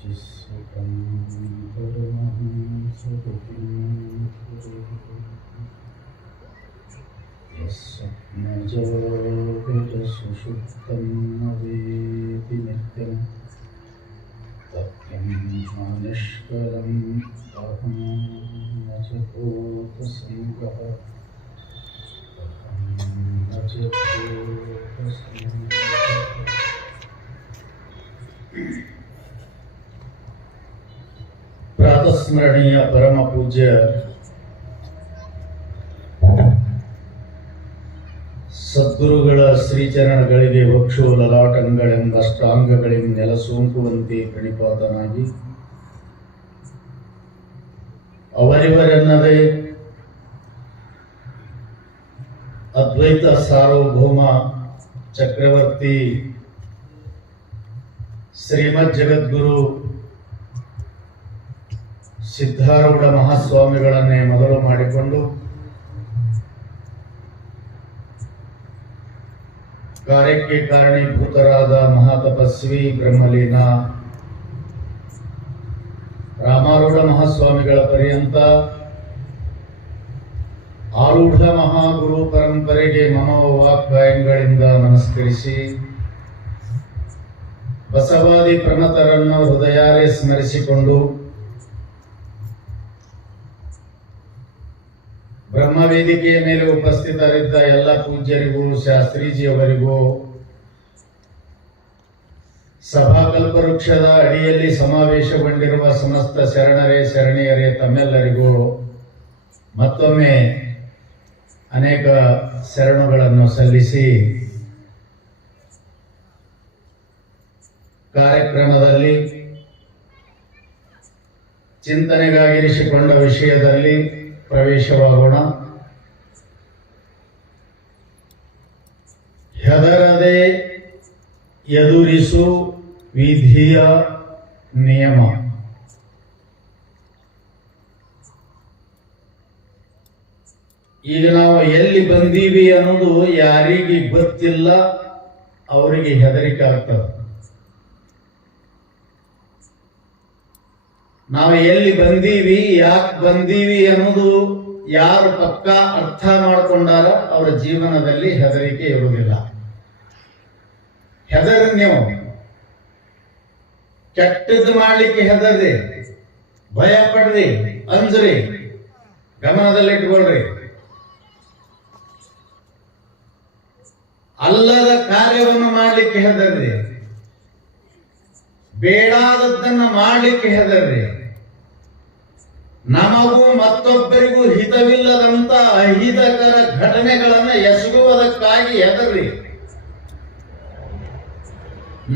चिस्सुखं परमहंसगतिं यस्सप्नजोगजसुषुप्तं न वेति नित्यं तत्त्वं निष्कलं अहं न च भूतसङ्गः अहं न च भूतसङ्गः। ಪ್ರಾತಸ್ಮರಣೀಯ ಪರಮ ಪೂಜ್ಯ ಸದ್ಗುರುಗಳ ಶ್ರೀಚರಣಗಳಿಗೆ ವಕ್ಷು ಲಲಾಟಂಗಳೆಂಬ ಅಷ್ಟಾಂಗಗಳಿಂದ ನೆಲಸೋಂಕುವಂತೆ ಪ್ರಣಿಪಾತನಾಗಿ ಅವರಿವರೆನ್ನದೇ ಅದ್ವೈತ ಸಾರ್ವಭೌಮ ಚಕ್ರವರ್ತಿ ಶ್ರೀಮದ್ ಜಗದ್ಗುರು ಸಿದ್ಧಾರೂಢ ಮಹಾಸ್ವಾಮಿಗಳನ್ನೇ ಮೊದಲು ಮಾಡಿಕೊಂಡು ಕಾರ್ಯಕ್ಕೆ ಕಾರಣೀಭೂತರಾದ ಮಹಾತಪಸ್ವಿ ಬ್ರಹ್ಮಲೀನ ರಾಮಾರೂಢ ಮಹಾಸ್ವಾಮಿಗಳ ಪರ್ಯಂತ ಆರೂಢ ಮಹಾಗುರು ಪರಂಪರೆಗೆ ಮನೋವಾಕ್ಕಾಯಗಳಿಂದ ನಮಸ್ಕರಿಸಿ ಬಸವಾದಿ ಪ್ರಮತರನ್ನು ಹೃದಯಾರೆ ಸ್ಮರಿಸಿಕೊಂಡು ಬ್ರಹ್ಮವೇದಿಕೆಯ ಮೇಲೆ ಉಪಸ್ಥಿತರಿದ್ದ ಎಲ್ಲ ಪೂಜ್ಯರಿಗೂ ಶಾಸ್ತ್ರೀಜಿಯವರಿಗೂ ಸಭಾಕಲ್ಪವೃಕ್ಷದ ಅಡಿಯಲ್ಲಿ ಸಮಾವೇಶಗೊಂಡಿರುವ ಸಮಸ್ತ ಶರಣರೇ ಶರಣೀಯರೇ ತಮ್ಮೆಲ್ಲರಿಗೂ ಮತ್ತೊಮ್ಮೆ ಅನೇಕ ಶರಣುಗಳನ್ನು ಸಲ್ಲಿಸಿ ಕಾರ್ಯಕ್ರಮದಲ್ಲಿ ಚಿಂತನೆಗಾಗಿರಿಸಿಕೊಂಡ ವಿಷಯದಲ್ಲಿ ಪ್ರವೇಶವಾಗೋಣ. ಹೆದರದೆ ಎದುರಿಸು ವಿಧಿಯ ನಿಯಮ. ಈಗ ನಾವು ಎಲ್ಲಿ ಬಂದೀವಿ ಅನ್ನೋದು ಯಾರಿಗೆ ಗೊತ್ತಿಲ್ಲ, ಅವರಿಗೆ ಹೆದರಿಕೆ ಆಗ್ತದೆ. ನಾವು ಎಲ್ಲಿ ಬಂದೀವಿ, ಯಾಕೆ ಬಂದೀವಿ ಅನ್ನೋದು ಯಾರು ಪಕ್ಕ ಅರ್ಥ ಮಾಡ್ಕೊಂಡಾರ ಅವರ ಜೀವನದಲ್ಲಿ ಹೆದರಿಕೆ ಇರುವುದಿಲ್ಲ. ಹೆದರಿ, ನೀವು ಕೆಟ್ಟದ್ದು ಮಾಡ್ಲಿಕ್ಕೆ ಹೆದರ್ರಿ, ಭಯ ಪಡ್ರಿ, ಅಂಜ್ರಿ, ಗಮನದಲ್ಲಿಟ್ಕೊಳ್ರಿ. ಅಲ್ಲದ ಕಾರ್ಯವನ್ನು ಮಾಡ್ಲಿಕ್ಕೆ ಹೆದರ್ರಿ, ಬೇಡಾದದ್ದನ್ನ ಮಾಡ್ಲಿಕ್ಕೆ ಹೆದರ್ರಿ, ನಮಗೂ ಮತ್ತೊಬ್ಬರಿಗೂ ಹಿತವಿಲ್ಲದಂತ ಅಹಿತಕರ ಘಟನೆಗಳನ್ನು ಎಸಗುವುದಕ್ಕಾಗಿ ಹೆದರ್ರಿ.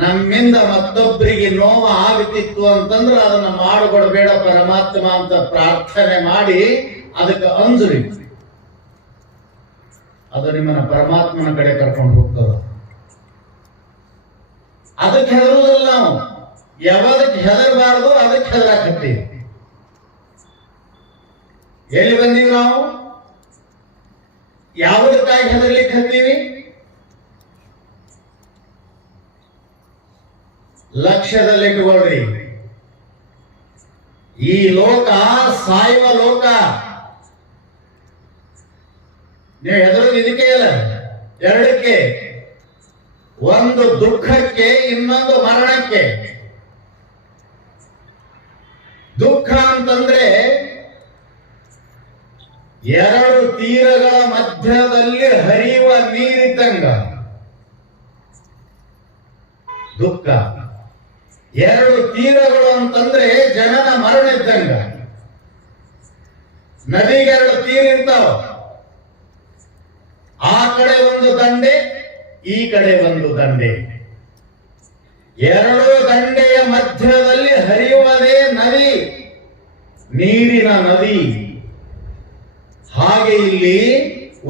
ನಮ್ಮಿಂದ ಮತ್ತೊಬ್ಬರಿಗೆ ನೋವು ಆಗುತ್ತಿತ್ತು ಅಂತಂದ್ರೆ ಅದನ್ನ ಮಾಡಿಕೊಡಬೇಡ ಪರಮಾತ್ಮ ಅಂತ ಪ್ರಾರ್ಥನೆ ಮಾಡಿ ಅದಕ್ಕೆ ಅಂಜ್ರಿ. ಅದು ನಿಮ್ಮನ್ನ ಪರಮಾತ್ಮನ ಕಡೆ ಕರ್ಕೊಂಡು ಹೋಗ್ತದ. ಅದಕ್ಕೆ ಹೆದರುವುದಿಲ್ಲ ನಾವು. ಯಾವದಕ್ಕೆ ಹೆದರಬಾರದು ಅದಕ್ಕೆ ಹೆದರಾಕತ್ತೀವಿ. ಎಲ್ಲಿ ಬಂದೀವಿ ನಾವು? ಯಾವುದಕ್ಕಾಗಿ ಹೆದರ್ಲಿಕ್ಕೆ ಹತ್ತೀವಿ? ಲಕ್ಷ್ಯದಲ್ಲಿಟ್ಟುಕೊಳ್ಳ್ರಿ. ಈ ಲೋಕ ಸಾಯುವ ಲೋಕ. ನೀವು ಹೆದರೋದು ಇದಕ್ಕೆ ಇಲ್ಲ, ಎರಡಕ್ಕೆ. ಒಂದು ದುಃಖಕ್ಕೆ, ಇನ್ನೊಂದು ಮರಣಕ್ಕೆ. ದುಃಖ ಅಂತಂದ್ರೆ ಎರಡು ತೀರಗಳ ಮಧ್ಯದಲ್ಲಿ ಹರಿಯುವ ನೀರಿದ್ದಂಗ ದುಃಖ. ಎರಡು ತೀರಗಳು ಅಂತಂದ್ರೆ ಜನನ ಮರಣ ಇದ್ದಂಗ. ನದಿಗೆರಡು ತೀರ ಇರ್ತಾವ. ಆ ಕಡೆ ಒಂದು ದಂಡೆ, ಈ ಕಡೆ ಒಂದು ದಂಡೆ. ಎರಡು ದಂಡೆಯ ಮಧ್ಯದಲ್ಲಿ ಹರಿಯುವುದೇ ನದಿ, ನೀರಿನ ನದಿ. ಹಾಗೆ ಇಲ್ಲಿ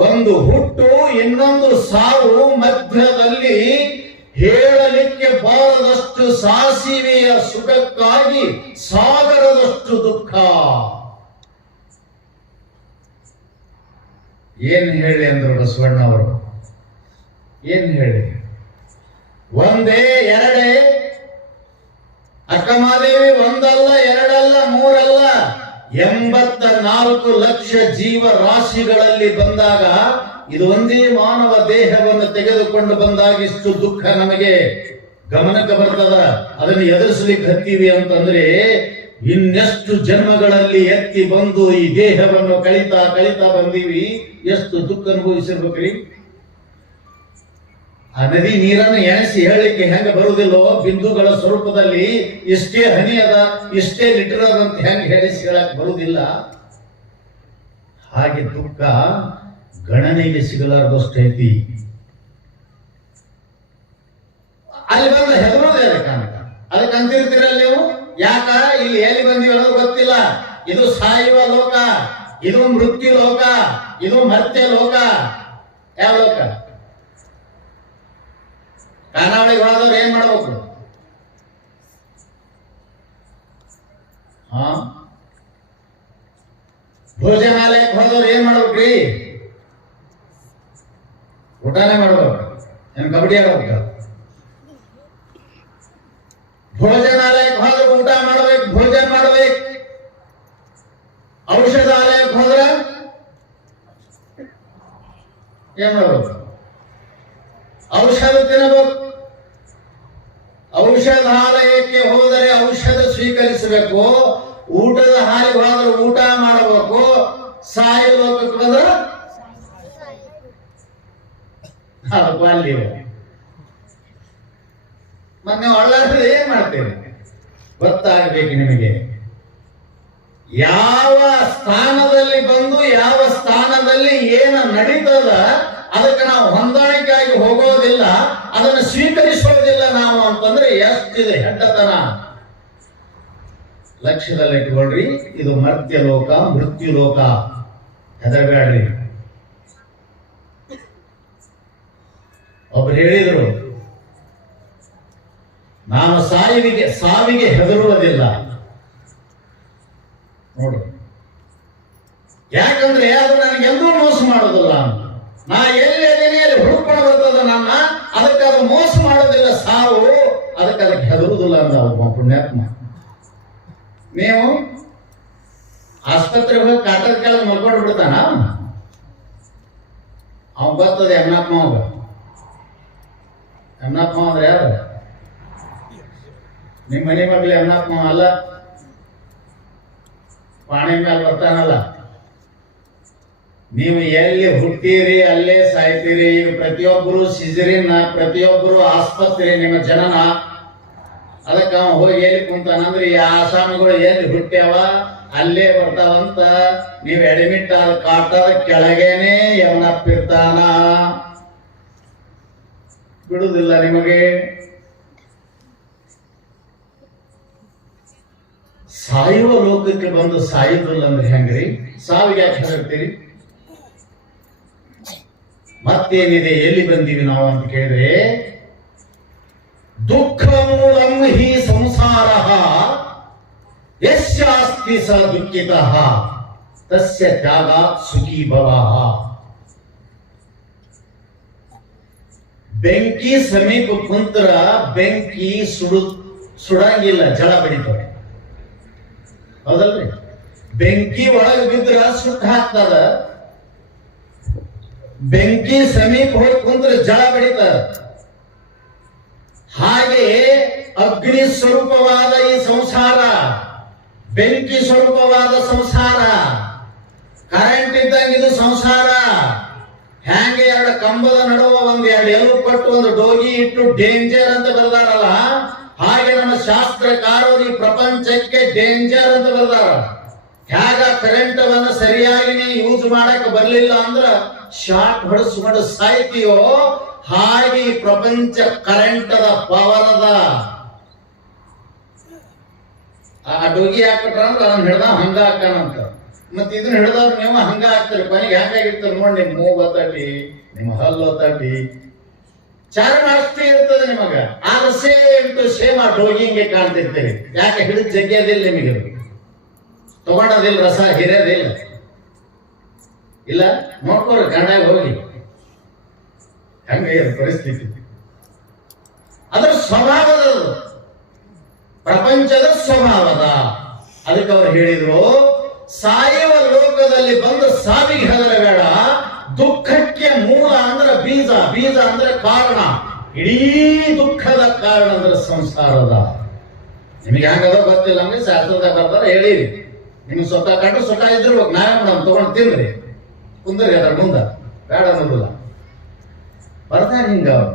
ಒಂದು ಹುಟ್ಟು, ಇನ್ನೊಂದು ಸಾವು, ಮಧ್ಯದಲ್ಲಿ ಹೇಳಲಿಕ್ಕೆ ಬಾರದಷ್ಟು ಸಾಸಿವೆಯ ಸುಖಕ್ಕಾಗಿ ಸಾಗರದಷ್ಟು ದುಃಖ. ಏನ್ ಹೇಳಿ ಅಂದ್ರು ಬಸವಣ್ಣವರು? ಏನ್ ಹೇಳಿ? ಒಂದೇ ಎರಡೇ ಅಕ್ಕಮಹಾದೇವಿ ಒಂದಲ್ಲ, ಎರಡಲ್ಲ, ಮೂರಲ್ಲ, 84 ಲಕ್ಷ ಜೀವರಾಶಿಗಳಲ್ಲಿ ಬಂದಾಗ ಇದು ಒಂದೇ ಮಾನವ ದೇಹವನ್ನು ತೆಗೆದುಕೊಂಡು ಬಂದಾಗ ಇಷ್ಟು ದುಃಖ ನಮಗೆ ಗಮನಕ್ಕೆ ಬರ್ತದ. ಅದನ್ನು ಎದುರಿಸಲಿಕ್ಕೆ ಹತ್ತೀವಿ ಅಂತಂದ್ರೆ ಇನ್ನೆಷ್ಟು ಜನ್ಮಗಳಲ್ಲಿ ಎತ್ತಿ ಬಂದು ಈ ದೇಹವನ್ನು ಕಳಿತಾ ಕಳಿತಾ ಬಂದೀವಿ, ಎಷ್ಟು ದುಃಖ ಅನುಭವಿಸಿರ್ಬೇಕ್ರಿ. ಆ ನದಿ ನೀರನ್ನು ಎಣಿಸಿ ಹೇಳಲಿಕ್ಕೆ ಹೆಂಗ ಬರುವುದಿಲ್ಲೋ, ಬಿಂದುಗಳ ಸ್ವರೂಪದಲ್ಲಿ ಇಷ್ಟೇ ಹನಿ ಅದ, ಇಷ್ಟೇ ಲೀಟರ್ ಅದ ಅಂತ ಹೆಂಗ ಹೇಳಿಸಿ ಹೇಳಕ್ ಬರುವುದಿಲ್ಲ. ಹಾಗೆ ದುಃಖ ಗಣನೆಗೆ ಸಿಗಲಾರ್ದಷ್ಟೈತಿ. ಅಲ್ಲಿ ಬಂದ ಹೆದರೋದೇ ಅದಕ್ಕೆ ಅಂತಿರ್ತೀರಲ್ಲ ನೀವು. ಯಾಕ ಇಲ್ಲಿ ಎಲ್ಲಿ ಬಂದಿವಿ ಅನ್ನೋದು ಗೊತ್ತಿಲ್ಲ. ಇದು ಸಾಯುವ ಲೋಕ, ಇದು ಮೃತ್ಯು ಲೋಕ, ಇದು ಮರ್ತ್ಯ ಲೋಕ. ಯಾವ ಲೋಕ? ಖಾನಾವಳಿಗೆ ಹೋದವ್ರು ಏನ್ ಮಾಡ್ಬೇಕು? ಭೋಜನಾಲಯಕ್ಕೆ ಹೋದವ್ರು ಏನ್ ಮಾಡ್ಬೇಕ್ರಿ? ಊಟನೇ ಮಾಡ್ಬೇಕು, ಏನ್ ಕಬಡ್ಡಿ ಆಡ್ಬೇಕು? ಭೋಜನಾಲಯಕ್ಕೆ ಹೋದ್ರೆ ಊಟ ಮಾಡ್ಬೇಕು, ಭೋಜನ ಮಾಡ್ಬೇಕು. ಔಷಧಾಲಯಕ್ಕೆ ಹೋದ್ರೆ ಏನ್ ಮಾಡ್ಬೇಕು? ಔಷಧ ತಿನ್ನಬೇಕು. ಔಷಧಾಲಯಕ್ಕೆ ಹೋದರೆ ಔಷಧ ಸ್ವೀಕರಿಸಬೇಕು. ಊಟದ ಹಾಲಿಗೆ ಹೋದ್ರೆ ಊಟ ಮಾಡಬೇಕು. ಸಾಯು ಲೋಕಕ್ಕೆ ಬಂದ್ರೆ ಅಲ್ಲಿ ಮತ್ತೆ ನೀವು ಅಳ್ಳಾಡಿದ್ರೆ ಏನ್ ಮಾಡ್ತೇವೆ ಗೊತ್ತಾಗಬೇಕು ನಿಮಗೆ. ಯಾವ ಸ್ಥಾನದಲ್ಲಿ ಬಂದು ಯಾವ ಸ್ಥಾನದಲ್ಲಿ ಏನು ನಡೀತದ ಅದಕ್ಕೆ ನಾವು ಹೊಂದಾಣಿಕೆಯಾಗಿ ಹೋಗೋದಿಲ್ಲ, ಅದನ್ನು ಸ್ವೀಕರಿಸೋದಿಲ್ಲ ನಾವು ಅಂತಂದ್ರೆ ಎಷ್ಟಿದೆ ಹೆಡ್ಡತನ. ಲಕ್ಷ್ಯದಲ್ಲಿ ಇಟ್ಕೊಳ್ರಿ, ಇದು ಮರ್ತ್ಯ ಲೋಕ, ಮೃತ್ಯು ಲೋಕ. ಹೆದರಬೇಡ್ರಿ. ಒಬ್ರು ಹೇಳಿದ್ರು, ನಾನು ಸಾವಿಗೆ ಹೆದರುವುದಿಲ್ಲ. ನೋಡು, ಯಾಕಂದ್ರೆ ಅದು ನನಗೆಂದೂ ಮೋಸ ಮಾಡೋದಿಲ್ಲ. ನಾ ಎಲ್ಲಿ ಅಲ್ಲಿ ಹುಡುಕೊಂಡು ಬರ್ತದ ನನ್ನ, ಅದಕ್ಕೆ ಅದು ಮೋಸ ಮಾಡೋದಿಲ್ಲ. ಸಾವು ಅದಕ್ಕೆ ಹೆದರುವುದಿಲ್ಲ ಅಂದ ಒಬ್ಬ ಪುಣ್ಯಾತ್ಮ. ನೀವು ಆಸ್ಪತ್ರೆಗೆ ಹೋಗಿ ಕಾಟದ ಕೆಳಗೆ ಮಲ್ಕೊಂಡು ಬಿಡ್ತಾನ, ಅವನ್ ಬರ್ತದೆ ಎನ್ನಪ್ಪ. ಅವಾಗ ಎನ್ನಪ್ಪ ಅಂದ್ರೆ ಯಾರು? ನಿಮ್ಮ ಮನೆ ಮಗ್ಲಿ ಎನ್ನಪ್ಪ ಅಲ್ಲ, ಪಾಣಿ ಮೇಲೆ ಬರ್ತಾನಲ್ಲ. ನೀವು ಎಲ್ಲಿ ಹುಟ್ಟಿರಿ ಅಲ್ಲೇ ಸಾಯ್ತೀರಿ. ಪ್ರತಿಯೊಬ್ಬರು ಸಿಜರಿನ್, ಪ್ರತಿಯೊಬ್ಬರು ಆಸ್ಪತ್ರೆ ನಿಮ್ಮ ಜನನ. ಅದಕ್ಕೆ ಅವ ಹೋಗಿ ಎಲ್ಲಿ ಕುಂತಾನಂದ್ರೆ ಈ ಆಸಾಮಿಗಳು ಎಲ್ಲಿ ಹುಟ್ಟ್ಯಾವ ಅಲ್ಲೇ ಬರ್ತಾವಂತ. ನೀವು ಅಡ್ಮಿಟ್ ಆದ ಕಾಟದ ಕೆಳಗೇನೆ ಯವನಪ್ಪಿರ್ತಾನ, ಬಿಡುದಿಲ್ಲ ನಿಮಗೆ. ಸಾಯುವ ಲೋಕಕ್ಕೆ ಬಂದು ಸಾಯುದಿಲ್ಲ ಅಂದ್ರೆ ಹೆಂಗ್ರಿ? ಸಾವಿಗೆ ಯಾಕೆ ಹೆದರ್ತೀರಿ? ಮತ್ತೇನಿದೆ, ಎಲ್ಲಿ ಬಂದೀವಿ ನಾವು ಅಂತ ಕೇಳಿದ್ರೆ, ದುಃಖ ಮೂಲಂ ಹಿ ಸಂಸಾರ ಯಸ್ಯಾಸ್ತಿ ಸ ದುಃಖಿತಃ ತಸ್ಯ ತ್ಯಾಗಾತ್ ಸುಖೀ ಭವಃ. ಬೆಂಕಿ ಸಮೀಪ ಕುಂತ್ರ ಬೆಂಕಿ ಸುಡಂಗಿಲ್ಲ, ಜಳ ಬಡಿತವೆ. ಹೌದಲ್ರಿ? ಬೆಂಕಿ ಒಳಗೆ ಬಿದ್ರ ಸುಟ್ಟು ಹಾಕ್ತದ. ಬೆಂಕಿ ಸಮೀಪ ಹೋಗಿ ಕುಂದ್ರೆ ಜಳ ಬಡಿತದ. ಹಾಗೆ ಅಗ್ನಿ ಸ್ವರೂಪವಾದ ಈ ಸಂಸಾರ, ಬೆಂಕಿ ಸ್ವರೂಪವಾದ ಸಂಸಾರ, ಕರೆಂಟ್ ಇದ್ದಂಗೆ ಇದು ಸಂಸಾರ. ಹ್ಯಾಂಗೆ ಎರಡು ಕಂಬದ ನಡುವ ಒಂದ್ ಎರಡು ಎಲು ಕೊಟ್ಟು ಒಂದು ಡೋಗಿ ಇಟ್ಟು ಡೇಂಜರ್ ಅಂತ ಬರೆದಾರಲ್ಲ, ಹಾಗೆ ನಮ್ಮ ಶಾಸ್ತ್ರಕಾರರು ಈ ಪ್ರಪಂಚಕ್ಕೆ ಡೇಂಜರ್ ಅಂತ ಬರೆದಾರ. ಹ್ಯಾಗ ಕರೆಂಟ್ ಅನ್ನು ಸರಿಯಾಗಿ ಯೂಸ್ ಮಾಡಕ್ ಬರ್ಲಿಲ್ಲ ಅಂದ್ರ ಶಾರ್ಟ್ ಹೊಡೆಸ್ಕೊಂಡು ಸಾಯ್ತೀಯೋ, ಹಾಗೆ ಈ ಪ್ರಪಂಚ ಕರೆಂಟದ ಪವರ್ ಅದ. ಆ ಡೋಗಿ ಹಾಕ್ಬಿಟ್ರ ಅಂದ್ರೆ ಅದನ್ನ ಹಿಡ್ದ ಹಂಗ ಹಾಕಾನಂತ. ಮತ್ತೆ ಇದನ್ನ ಹಿಡಿದವ್ರು ನೀವು ಹಂಗ ಹಾಕ್ತಾರೆ. ಕೊನೆಗೆ ಹ್ಯಾಂಗಾಗಿರ್ತಾರೆ ನೋಡಿ, ನಿಮ್ ಮೂಗು ಒತ್ತಡ್ಡಿ, ನಿಮ್ಮ ಹಲ್ಲು ಒತ್ತಡ್ಡಿ, ಚಾರ್ಮ ಅಷ್ಟೇ ಇರ್ತದೆ ನಿಮಗ. ಆದ್ರೆ ಸೇಮ್ ಟು ಸೇಮ್ ಆ ಡೋಗಿಂಗೆ ಕಾಣ್ತಿರ್ತೀರಿ. ಯಾಕೆ ಹಿಡಿದು ಜಗ್ಗಿಯೋದಿಲ್ಲ ನಿಮಗೆ, ತಗೊಂಡದಿಲ್ಲ, ರಸ ಹಿರಿಯೋದಿಲ್ಲ. ಇಲ್ಲ ನೋಡ್ಕೋರಿ, ಗಂಡಾಗ ಹೋಗಿ ಹಂಗೆ ಪರಿಸ್ಥಿತಿ. ಅದ್ರ ಸ್ವಭಾವದ ಪ್ರಪಂಚದ ಸ್ವಭಾವದ. ಅದಕ್ಕೆ ಅವ್ರು ಹೇಳಿದ್ರು, ಸಾಯುವ ಲೋಕದಲ್ಲಿ ಬಂದು ಸಾವಿಗೆ ಹೆದರಬೇಡ, ದುಃಖಕ್ಕೆ ಮೂಲ ಅಂದ್ರೆ ಬೀಜ, ಬೀಜ ಅಂದ್ರೆ ಕಾರಣ, ಇಡೀ ದುಃಖದ ಕಾರಣ ಅಂದ್ರೆ ಸಂಸಾರದ. ನಿಮಗೆ ಹೆಂಗದ ಗೊತ್ತಿಲ್ಲ, ನಮ್ಗೆ ಶಾಸ್ತ್ರದಾಗ ಬರ್ತಾರ ಹೇಳಿರಿ. ನಿಮ್ಗೆ ಸ್ವತಃ ಕಂಡು ಸುಖ ಇದ್ದಿರ್ಬೇಕು, ನಾವೇ ಮಾಡೋಣ ತಗೊಂಡು ತಿನ್ರಿ, ಕುಂದ್ರಿ ಅದ್ರ ಮುಂದ, ಬೇಡ ಅನ್ನೋದಿಲ್ಲ. ಬರ್ತಾರೆ ಹಿಂಗ ಅವ್ರು.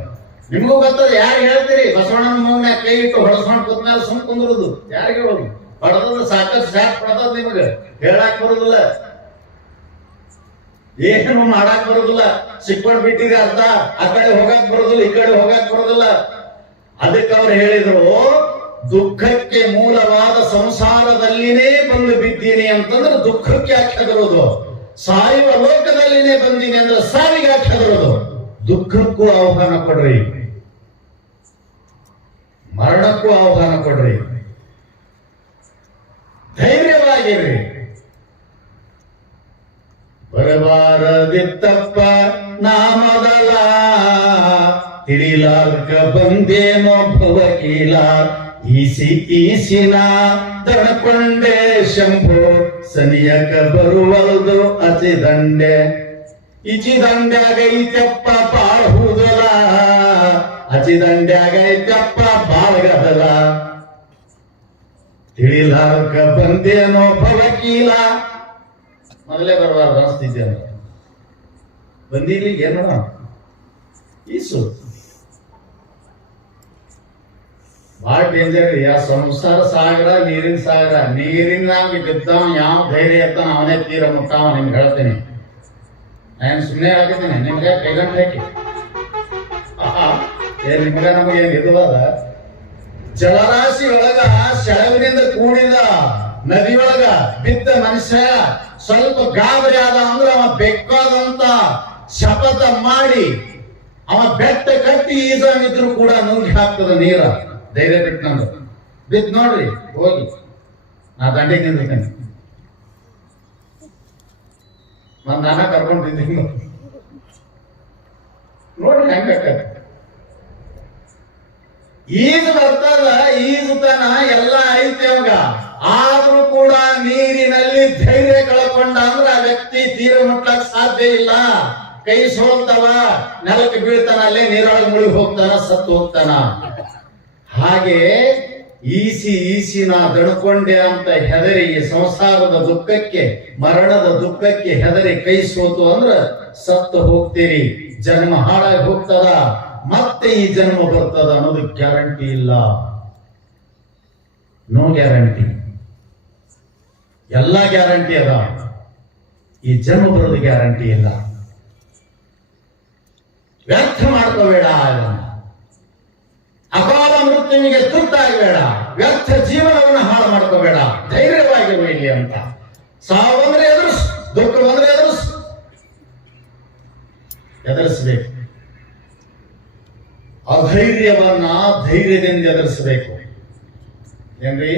ನಿಮಗೂ ಗೊತ್ತದ, ಯಾರು ಹೇಳ್ತೀರಿ? ಬಸವಣ್ಣನ ಮಗನ ಕೈ ಇಟ್ಟು ಹೊಡೆಸ್ಕೊಂಡು ಕೂತ್ಮೇಲೆ ಸುಮ್ ಕುಂದ್ರದು, ಯಾರಿಗೆ ಹೇಳೋದು? ಹೊಡೆದ ಸಾಕಷ್ಟು ಶಾಕ್ ಪಡ್ತದ, ನಿಮಗೆ ಹೇಳಾಕ್ ಬರುದಿಲ್ಲ, ಏನು ಮಾಡಾಕ್ ಬರುದಿಲ್ಲ. ಸಿಕ್ಕೊಂಡ್ ಬಿಟ್ಟಿದೆ ಅರ್ಥ, ಆ ಕಡೆ ಹೋಗಾಕ್ ಬರುದಿಲ್ಲ, ಈ ಕಡೆ ಹೋಗಾಕ್ ಬರುದಿಲ್ಲ. ಅದಕ್ಕೆ ಅವ್ರು ಹೇಳಿದ್ರು, ದುಃಖಕ್ಕೆ ಮೂಲವಾದ ಸಂಸಾರದಲ್ಲಿನೇ ಬಂದು ಬಿದ್ದೀನಿ ಅಂತಂದ್ರೆ ದುಃಖಕ್ಕೆ ಯಾಕೆ ಹೆದರೋದು? ಸಾಯುವ ಲೋಕದಲ್ಲಿನೇ ಬಂದೀನಿ ಅಂದ್ರೆ ಸಾವಿಗೆ ಯಾಕೆ ಹೆದರೋದು? ದುಃಖಕ್ಕೂ ಆಹ್ವಾನ ಕೊಡ್ರಿ, ಮರಣಕ್ಕೂ ಆಹ್ವಾನ ಕೊಡ್ರಿ, ಧೈರ್ಯವಾಗಿರ್ರಿ. ಬರಬಾರದಿತ್ತಪ್ಪ ನಾಮದಲ, ತಿಳಿಲಾರ್ಕ ಬಂದೇನೋ ಭವಕೀಲ, ಈಸಿನ ತಡ್ಕೊಂಡೆ ಶಂಭೋ, ಸನಿಯಕ ಬರುವಲ್ದು ಅಚಿದಂಡೆ, ಇಚಿದಂಡ್ಯಾಗೈತಪ್ಪ ಬಾಳ್ಹುದಲ, ಅಚಿದಂಡ್ಯಾಗೈತಪ್ಪ ಬಾಳ್ಗದಲ, ತಿಳಿಲಾರ್ಕ ಬಂದೇನೋ ಭವಕೀಲ. ಮೊದಲೇ ಬರಬಾರ್ದು ಅನಿಸ್ತಿದ್ದೆ ಅಂತ ಬಂದಿರ್ಲಿ, ಏನೋ ಈಸು ಭಾಳ ಡೇಂಜರ್ ರೀ. ಆ ಸಂಸಾರ ಸಾಗರ, ನೀರಿನ ಸಾಗರ. ನೀರಿನ ಬಿದ್ದವ ಯಾವ ಧೈರ್ಯ ಇರ್ತಾನ ಅವನೇ ತೀರ ಮುಟ್ಟಾವ. ನಿಮ್ಗೆ ಹೇಳ್ತೇನೆ, ನಾನು ಸುಮ್ಮನೆ ಹೇಳ್ತೀನಿ, ನಿಮ್ಗೆ ಕೈಗಂಟು ಹಾಕಿ ನಿಮ್ಗ ನಮಗೆ ಏನ್ ಇದುವಾದ ಜಲರಾಶಿ ಒಳಗ ಸೆಳವಿನಿಂದ ಕೂಡಿದ ನದಿಯೊಳಗ ಬಿದ್ದ ಮನುಷ್ಯ ಸ್ವಲ್ಪ ಗಾಬರಿ ಆದ ಅಂದ್ರೆ ಅವ ಬೇಕಾದಂತ ಶಪಥ ಮಾಡಿ ಅವ ಬೆಟ್ಟ ಕಟ್ಟಿ ಈಜಾಗಿದ್ರು ಕೂಡ ನುಂಗಿ ಹಾಕ್ತದ ನೀರ. ಧೈರ್ಯ ಬಿಟ್ಟು ನಂದು ಬಿದ್ದು ನೋಡ್ರಿ, ಹೋಗಿ ನಾ ದಂಡೆಗೆ ನಿಂದಿರ್ತೇನೆ, ನಾನ ಕರ್ಕೊಂಡಿದ್ದೀನಿ ನೋಡ್ರಿ ಹೆಂಗ ಈಜು ಬರ್ತದ. ಈಜುತನ ಎಲ್ಲ ಐತಿ ಅವಾಗ, ಆದ್ರೂ ಕೂಡ ನೀರಿನಲ್ಲಿ ಧೈರ್ಯ ಕಳ್ಕೊಂಡ ಅಂದ್ರ ಆ ವ್ಯಕ್ತಿ ತೀರ ಮುಟ್ಲಕ್ ಸಾಧ್ಯ ಇಲ್ಲ. ಕೈ ಸೋಲ್ತವ, ನೆಲಕ್ಕೆ ಬೀಳ್ತಾನ, ಅಲ್ಲೇ ನೀರೊಳಗೆ ಮುಳುಗಿ ಹೋಗ್ತಾನ, ಸತ್ತು ಹೋಗ್ತಾನ. ಹಾಗೆ ಈಸಿನ ದಡ್ಕೊಂಡೆ ಅಂತ ಹೆದರಿ ಈ ಸಂಸಾರದ ದುಃಖಕ್ಕೆ, ಮರಣದ ದುಃಖಕ್ಕೆ ಹೆದರಿ ಕೈ ಸೋತು ಅಂದ್ರ ಸತ್ತು ಹೋಗ್ತೀರಿ, ಜನ್ಮ ಹಾಳಾಗಿ ಹೋಗ್ತದ, ಮತ್ತೆ ಈ ಜನ್ಮ ಬರ್ತದ ಅನ್ನೋದು ಗ್ಯಾರಂಟಿ ಇಲ್ಲ. ನೋ ಗ್ಯಾರಂಟಿ, ಎಲ್ಲ ಗ್ಯಾರಂಟಿ ಅದ, ಈ ಜನ್ಮ ಬರೋದು ಗ್ಯಾರಂಟಿ ಇಲ್ಲ. ವ್ಯರ್ಥ ಮಾಡ್ಕೋಬೇಡ, ಅಕಾಲ ಮೃತ್ಯುವಿಗೆ ತುತ್ತಾಗಬೇಡ, ವ್ಯರ್ಥ ಜೀವನವನ್ನು ಹಾಳು ಮಾಡ್ಕೋಬೇಡ, ಧೈರ್ಯವಾಗಿರುವ ಇಲ್ಲಿ ಅಂತ. ಸಾವು ಬಂದ್ರೆ ಎದುರಿಸು, ದುಃಖ ಬಂದ್ರೆ ಎದುರಿಸಬೇಕು. ಅಧೈರ್ಯವನ್ನ ಧೈರ್ಯದಿಂದ ಎದುರಿಸಬೇಕು. ಏನ್ರಿ?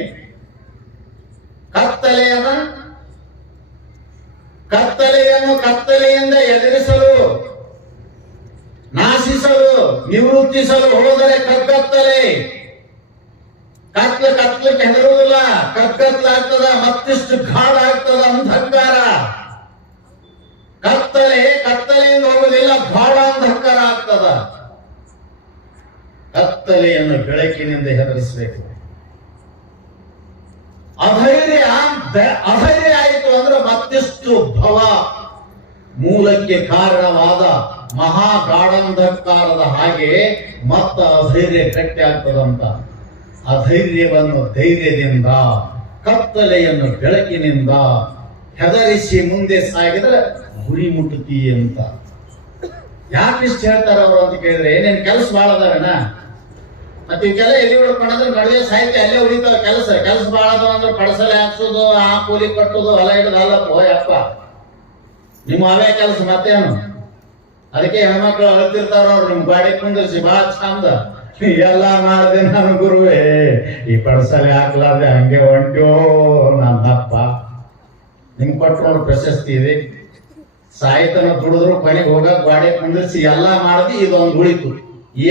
ಕತ್ತಲೆಯನ್ನು ಕತ್ತಲೆಯಿಂದ ಎದುರಿಸಲು, ನಾಶಿಸಲು, ನಿವೃತ್ತಿಸಲು ಹೋದರೆ ಕಗ್ಗತ್ತಲೆ. ಕತ್ಲಕ್ಕೆ ಹೆದರುವುದಿಲ್ಲ, ಕಗ್ಗತ್ತಲಾಗ್ತದ, ಮತ್ತಿಷ್ಟು ಗಾಢ ಆಗ್ತದ ಅಂಧಕಾರ. ಕತ್ತಲೆಯಿಂದ ಹೋಗುವುದಿಲ್ಲ, ಗಾಢ ಅಂಧಕಾರ ಆಗ್ತದ. ಕತ್ತಲೆಯನ್ನು ಬೆಳಕಿನಿಂದ ಹೆದರಿಸಬೇಕು. ಅಧೈರ್ಯ ಆಯಿತು ಅಂದ್ರೆ ಮತ್ತಿಷ್ಟು ಭವ, ಮೂಲಕ್ಕೆ ಕಾರಣವಾದ ಮಹಾಗಾಢಂಧಕಾರದ ಹಾಗೆ ಮತ್ತ ಅಧೈರ್ಯ ಗಟ್ಟಿ ಆಗ್ತದಂತ. ಅಧೈರ್ಯವನ್ನು ಧೈರ್ಯದಿಂದ, ಕತ್ತಲೆಯನ್ನು ಬೆಳಕಿನಿಂದ ಹೆದರಿಸಿ ಮುಂದೆ ಸಾಗಿದ್ರೆ ಗುರಿ ಮುಟ್ಟುತ್ತಿ ಅಂತ. ಯಾಕೆ ಇಷ್ಟ ಹೇಳ್ತಾರ ಅವರು ಅಂತ ಕೇಳಿದ್ರೆ, ಏನೇನ್ ಕೆಲಸ ಬಾಳ ಅದಾವೇನ? ಮತ್ತೆ ಇವಕ್ಕೆಲ್ಲ ಎಲ್ಲಿ ಉಳ್ಕೊಂಡ್ರೆ ನಡುವೆ ಸಾಹಿತ್ಯ ಅಲ್ಲೇ ಉಳಿತಾವ. ಕೆಲಸ ಬಾಳ ಅದಾವ ಅಂದ್ರೆ ಪಡಸಲೆ ಹಾಕ್ಸೋದು, ಆ ಕೂಲಿ ಕಟ್ಟೋದು, ಹೊಲ ಹಿಡಿದು ಅಲ್ಲಪ್ಪ ಯಪ್ಪ, ನಿಮ್ಮ ಅವೇ ಕೆಲಸ ಮತ್ತೇನು? ಅದಕ್ಕೆ ಹೆಣ್ಮಕ್ಳು ಅಳ್ತಿರ್ತಾರ ಅವ್ರು, ನಿಮ್ ಗಾಡಿ ಕುಂದಿರ್ಸಿ ಬಹಳ ಚಂದ ಎಲ್ಲ ಮಾಡಿದೆ ನಾನು ಗುರುವೇ, ಈ ಪಡಸಲೆ ಹಾಕ್ಲಾರ್ದೆ ಹಂಗೆ ಹೊಂಟ್ಯೋ ನನ್ನಪ್ಪ. ನಿಮ್ ಕೊಟ್ಟು ನೋಡು ಪ್ರಶಸ್ತಿ ಇದೆ. ಸಾಹಿತ್ಯನ ದುಡಿದ್ರು ಕೊನೆಗೆ ಹೋಗಕ್ ಗಾಡಿ ಕುಂದಿರ್ಸಿ ಎಲ್ಲ ಮಾಡಿದ್ವಿ, ಇದೊಂದು ಉಳಿತು.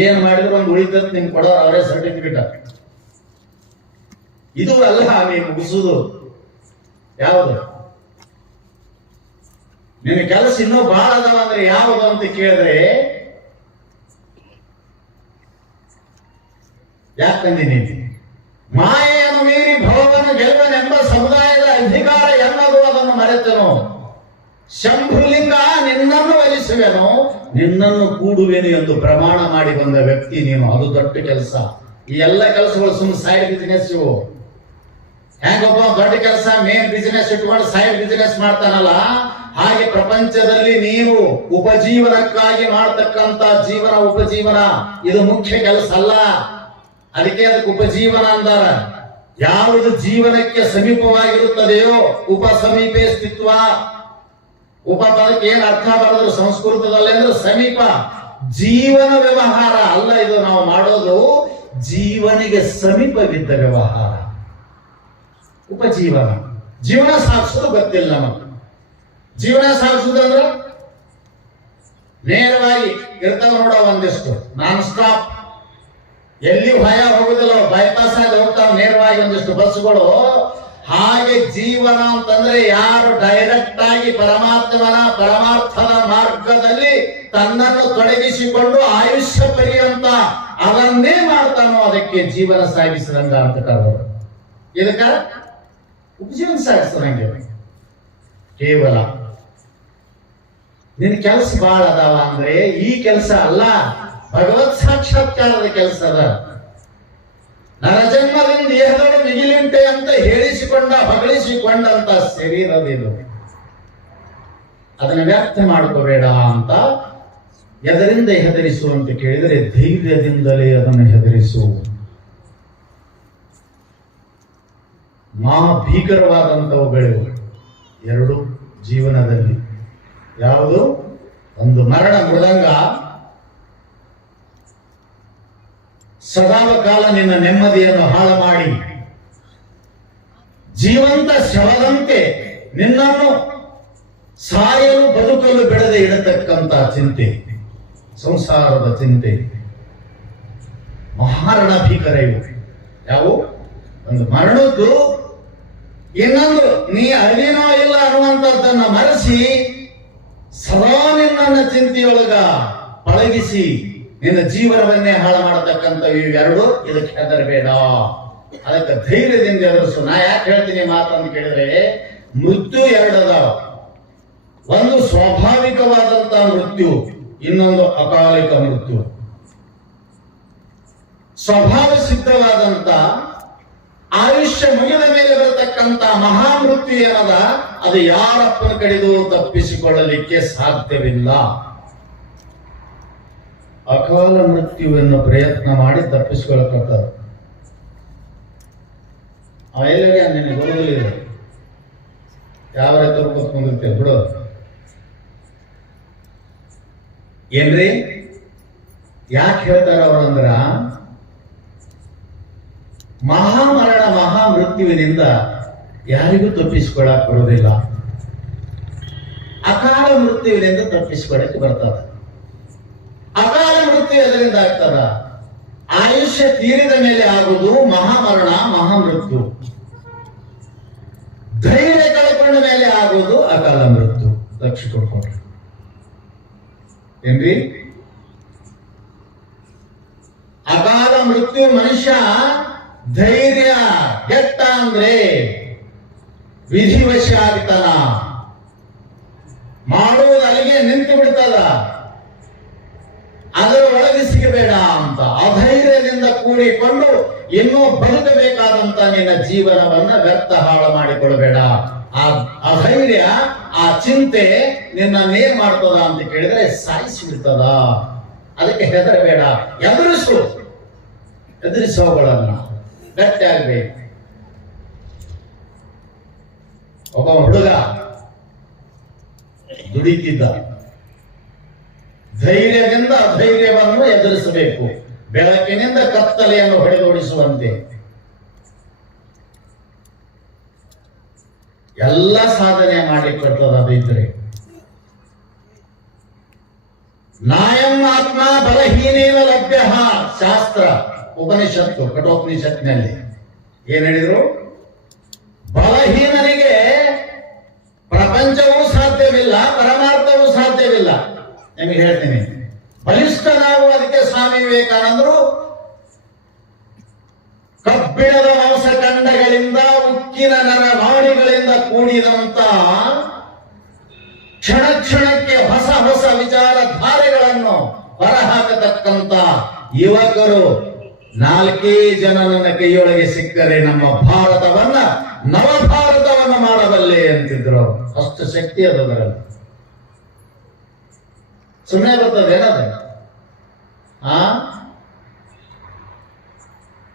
ಏನ್ ಮಾಡಿದ್ರು ಒಂದು ಉಳಿತತ್ ನಿಮ್ಗೆ ಕೊಡೋರು ಅವರೇ ಸರ್ಟಿಫಿಕೇಟ್. ಇದು ಅಲ್ಲ ನೀನು ಮುಗಿಸುವುದು. ಯಾವುದು ನಿನ್ನ ಕೆಲಸ ಇನ್ನೂ ಬಹಳ ಅದಾವ ಅಂದ್ರೆ ಯಾವುದು ಅಂತ ಕೇಳಿದ್ರೆ ಯಾಕಂದಿನಿ, ಮಾಯೆಯನ್ನು ಮೀರಿ ಭವವನ್ನು ಗೆಲ್ಲುವನೆಂಬ ಸಮುದಾಯದ ಅಧಿಕಾರ ಎನ್ನದು ಅದನ್ನು ಮರೆತನು. ಶಂಭುಲಿಂಗ ನಿನ್ನನ್ನು ಒಲಿಸುವೆನು, ನಿನ್ನನ್ನು ಕೂಡುವೆನು ಎಂದು ಪ್ರಮಾಣ ಮಾಡಿ ಬಂದ ವ್ಯಕ್ತಿ ನೀನು. ಅದು ದೊಡ್ಡ ಕೆಲಸ. ಈ ಎಲ್ಲ ಕೆಲಸಗಳು ಸುಮ್ಮನೆ ಸೈಡ್ ಬಿಸಿನೆಸ್. ಹೆಂಗೊಬ್ಬ ದೊಡ್ಡ ಕೆಲಸ ಮೇನ್ ಬಿಸಿನೆಸ್ ಇಟ್ಕೊಂಡು ಸೈಡ್ ಬಿಸಿನೆಸ್ ಮಾಡ್ತಾನಲ್ಲ, ಹಾಗೆ ಪ್ರಪಂಚದಲ್ಲಿ ನೀವು ಉಪಜೀವನಕ್ಕಾಗಿ ಮಾಡ್ತಕ್ಕಂತ ಜೀವನ ಉಪಜೀವನ ಇದು ಮುಖ್ಯ ಕೆಲಸ ಅಲ್ಲ. ಅದಕ್ಕೆ ಅದಕ್ಕೆ ಉಪಜೀವನ ಅಂದಾರ. ಯಾವುದು ಜೀವನಕ್ಕೆ ಸಮೀಪವಾಗಿರುತ್ತದೆಯೋ ಉಪ ಸಮೀಪೆ ಸ್ಥಿತ್ವ. ಉಪ ಪದಕ್ಕೆ ಏನ್ ಅರ್ಥ ಬರೋದು ಸಂಸ್ಕೃತದಲ್ಲಿ ಅಂದ್ರೆ ಸಮೀಪ. ಜೀವನ ವ್ಯವಹಾರ ಅಲ್ಲ ಇದು ನಾವು ಮಾಡೋದು, ಜೀವನಿಗೆ ಸಮೀಪವಿದ್ದ ವ್ಯವಹಾರ ಉಪಜೀವನ. ಜೀವನ ಸಾಗಿಸೋದು ಗೊತ್ತಿಲ್ಲ ನಮಗೆ. ಜೀವನ ಸಾಗಿಸೋದು ಅಂದ್ರೆ ನೇರವಾಗಿ ಇರ್ತಾವ ನೋಡೋ ಒಂದಿಷ್ಟು ನಾನ್ ಸ್ಟಾಪ್, ಎಲ್ಲಿ ಭಯ ಹೋಗುದಿಲ್ಲ, ಬೈಪಾಸ್ ಆಗಿ ಹೋಗ್ತಾವ ನೇರವಾಗಿ ಒಂದಿಷ್ಟು ಬಸ್ಗಳು. ಹಾಗೆ ಜೀವನ ಅಂತಂದ್ರೆ ಯಾರು ಡೈರೆಕ್ಟ್ ಆಗಿ ಪರಮಾರ್ಥದ ಮಾರ್ಗದಲ್ಲಿ ತನ್ನನ್ನು ತೊಡಗಿಸಿಕೊಂಡು ಆಯುಷ್ಯ ಪರ್ಯಂತ ಅವನ್ನೇ ಮಾಡ್ತಾನೋ ಅದಕ್ಕೆ ಜೀವನ ಸಾಗಿಸಿದಂಗ ಅಂತ ಕರೆದರು. ಇದಕ್ಕ ಉಪಜೀವನ ಸಾಗಿಸಿದಂಗೆ. ಕೇವಲ ನಿನ್ ಕೆಲಸ ಬಹಳ ಅದಾವ ಅಂದ್ರೆ ಈ ಕೆಲಸ ಅಲ್ಲ, ಭಗವತ್ ಸಾಕ್ಷಾತ್ಕಾರದ ಕೆಲಸ ಅದ. ನರಜನ್ಮದಿಂದ ದೇಹದೊಳು ಮಿಗಿಲಿಂಟೆ ಅಂತ ಹೊಗಳಿಸಿಕೊಂಡಂತ ಶರೀರದಿದು. ಅದನ್ನ ವ್ಯರ್ಥ ಮಾಡ್ಕೋಬೇಡ ಅಂತ. ಎದರಿಂದ ಹೆದರಿಸು ಅಂತ ಕೇಳಿದರೆ ಧೈರ್ಯದಿಂದಲೇ ಅದನ್ನು ಹೆದರಿಸು. ಭೀಕರವಾದಂಥವುಗಳಿವು ಎರಡು ಜೀವನದಲ್ಲಿ. ಯಾವುದು? ಒಂದು ಮರಣ ಮೃದಂಗ ಸದಾವ ಕಾಲ ನಿನ್ನ ನೆಮ್ಮದಿಯನ್ನು ಹಾಳು ಮಾಡಿ ಜೀವಂತ ಶವದಂತೆ ನಿನ್ನನ್ನು ಸಾಯಲು ಬದುಕಲು ಬಿಡದೆ ಇಡತಕ್ಕಂತ ಚಿಂತೆ, ಸಂಸಾರದ ಚಿಂತೆ. ಮಹಾರಣ ಭೀಕರ ಇವು. ಯಾವ? ಒಂದು ಮರಣದ್ದು, ಇನ್ನೊಂದು ನೀ ಅರಿನೋ ಇಲ್ಲ ಅನ್ನುವಂಥದ್ದನ್ನ ಮರೆಸಿ ಸದಾ ನಿನ್ನ ಚಿಂತೆಯೊಳಗ ಪಳಗಿಸಿ ನಿನ್ನ ಜೀವನವನ್ನೇ ಹಾಳು ಮಾಡತಕ್ಕಂಥ ಇವೆರಡು. ಇದಕ್ಕೆ ಹೆದರಬೇಡ, ಅದಕ್ಕೆ ಧೈರ್ಯದಿಂದ ಎದುರಿಸು. ನಾ ಯಾಕೆ ಹೇಳ್ತೀನಿ ಮಾತಂತ ಕೇಳಿದ್ರೆ, ಮೃತ್ಯು ಎರಡದಾವ. ಒಂದು ಸ್ವಾಭಾವಿಕವಾದಂತ ಮೃತ್ಯು, ಇನ್ನೊಂದು ಅಕಾಲಿಕ ಮೃತ್ಯು. ಸ್ವಭಾವ ಸಿದ್ಧವಾದಂತ ಆಯುಷ್ಯ ಮುಗಿದ ಮೇಲೆ ಬರತಕ್ಕಂತ ಮಹಾಮೃತ್ಯು ಏನದ, ಅದು ಯಾರಪ್ಪನ ಕಡಿದು ತಪ್ಪಿಸಿಕೊಳ್ಳಲಿಕ್ಕೆ ಸಾಧ್ಯವಿಲ್ಲ. ಅಕಾಲ ಮೃತ್ಯುವನ್ನು ಪ್ರಯತ್ನ ಮಾಡಿ ತಪ್ಪಿಸಿಕೊಳ್ಳುತ್ತಾರೆ. ಅವೆಲ್ಲಗೆ ನಿನಗೆ ಬರುವುದಿಲ್ಲ. ಯಾವ ರೈತರು ಕೂತ್ಕೊಂಡಿರ್ತೇವೆ ಬಿಡು. ಏನ್ರಿ ಯಾಕೆ ಹೇಳ್ತಾರ ಅವ್ರಂದ್ರ, ಮಹಾಮರಣ ಮಹಾಮೃತ್ಯುವಿನಿಂದ ಯಾರಿಗೂ ತಪ್ಪಿಸಿಕೊಳ್ಳಕ್ ಬರುವುದಿಲ್ಲ. ಅಕಾಲ ಮೃತ್ಯುವಿನಿಂದ ತಪ್ಪಿಸಿಕೊಳ್ಳಕ್ಕೆ ಬರ್ತದ. ಅಕಾಲ ಮೃತ್ಯು ಅದರಿಂದ ಆಗ್ತದ, ಆಯುಷ್ಯ ತೀರಿದ ಮೇಲೆ ಆಗುವುದು ಮಹಾಮರಣ ಮಹಾಮೃತ್ಯು. ಧೈರ್ಯ ಕಳ್ಕೊಂಡ ಮೇಲೆ ಆಗುವುದು ಅಕಾಲ ಮೃತ್ಯು. ಲಕ್ಷ ಕೊಡ್ಕೊಂಡ್ರಿ ಏನ್ರಿ? ಅಕಾಲ ಮೃತ್ಯು ಮನುಷ್ಯ ಧೈರ್ಯ ಗೆಟ್ಟ ಅಂದ್ರೆ ವಿಧಿವಶ ಆಗ್ತಾನ, ಮಾಡುವುದು ಅಲ್ಲಿಗೆ ನಿಂತು ಬಿಡ್ತದ. ಅದರ ಒಳಗೆ ಸಿಗಬೇಡ ಅಂತ ಅಧೈರ್ಯದಿಂದ ಕೂಡಿಕೊಂಡು ಇನ್ನೂ ಬದುಕಬೇಕಾದಂತ ನಿನ್ನ ಜೀವನವನ್ನ ವ್ಯರ್ಥ ಹಾಳು ಮಾಡಿಕೊಳ್ಬೇಡ. ಆ ಅಧೈರ್ಯ, ಆ ಚಿಂತೆ ನಿನ್ನನ್ನೇನ್ ಮಾಡ್ತದ ಅಂತ ಕೇಳಿದ್ರೆ ಸಾಯಿಸಿಬಿಡ್ತದ. ಅದಕ್ಕೆ ಹೆದರಬೇಡ, ಎದುರಿಸೋಗಳನ್ನ ಗಟ್ಟಿ ಆಗ್ಬೇಕು. ಒಬ್ಬ ಹುಡುಗ ದುಡಿತಿದ್ದ. ಧೈರ್ಯದಿಂದ ಅಧೈರ್ಯವನ್ನು ಎದುರಿಸಬೇಕು, ಬೆಳಕಿನಿಂದ ಕತ್ತಲೆಯನ್ನು ಹೊಡೆದೋಡಿಸುವಂತೆ. ಎಲ್ಲ ಸಾಧನೆ ಮಾಡ್ಲಿಕ್ಕೆ ಬರ್ತದ. ಅದಿದ್ರೆ ನಾಯಂ ಆತ್ಮ ಬಲಹೀನೇನ ಲಭ್ಯ ಶಾಸ್ತ್ರ ಉಪನಿಷತ್ತು, ಕಠೋಪನಿಷತ್ನಲ್ಲಿ ಏನ್ ಹೇಳಿದ್ರು? ಬಲಹೀನನಿಗೆ ಪ್ರಪಂಚವೂ ಸಾಧ್ಯವಿಲ್ಲ, ಪರಮಾರ್ಥವೂ ಸಾಧ್ಯವಿಲ್ಲ. ನಿಮಗೆ ಹೇಳ್ತೀನಿ, ಬಲಿಷ್ಠನಾಗುವುದಕ್ಕೆ ಸ್ವಾಮಿ ವಿವೇಕಾನಂದರು ಕಬ್ಬಿಣದ ಮಾಂಸಖಂಡಗಳಿಂದ, ಉಕ್ಕಿನ ನರಮಾಣಿಗಳಿಂದ ಕೂಡಿದಂತ ಕ್ಷಣ ಕ್ಷಣಕ್ಕೆ ಹೊಸ ಹೊಸ ವಿಚಾರಧಾರೆಗಳನ್ನು ಹೊರಹಾಕತಕ್ಕಂತ ಯುವಕರು 4 ಜನ ನನ್ನ ಕೈಯೊಳಗೆ ಸಿಕ್ಕರೆ ನಮ್ಮ ಭಾರತವನ್ನ ನವಭಾರತವನ್ನ ಮಾಡಬಲ್ಲೆ ಅಂತಿದ್ರು. ಅಷ್ಟು ಶಕ್ತಿ ಅದರಲ್ಲಿ. ಸುಮ್ಮನೆ ಬರ್ತದೆ ಏನದು?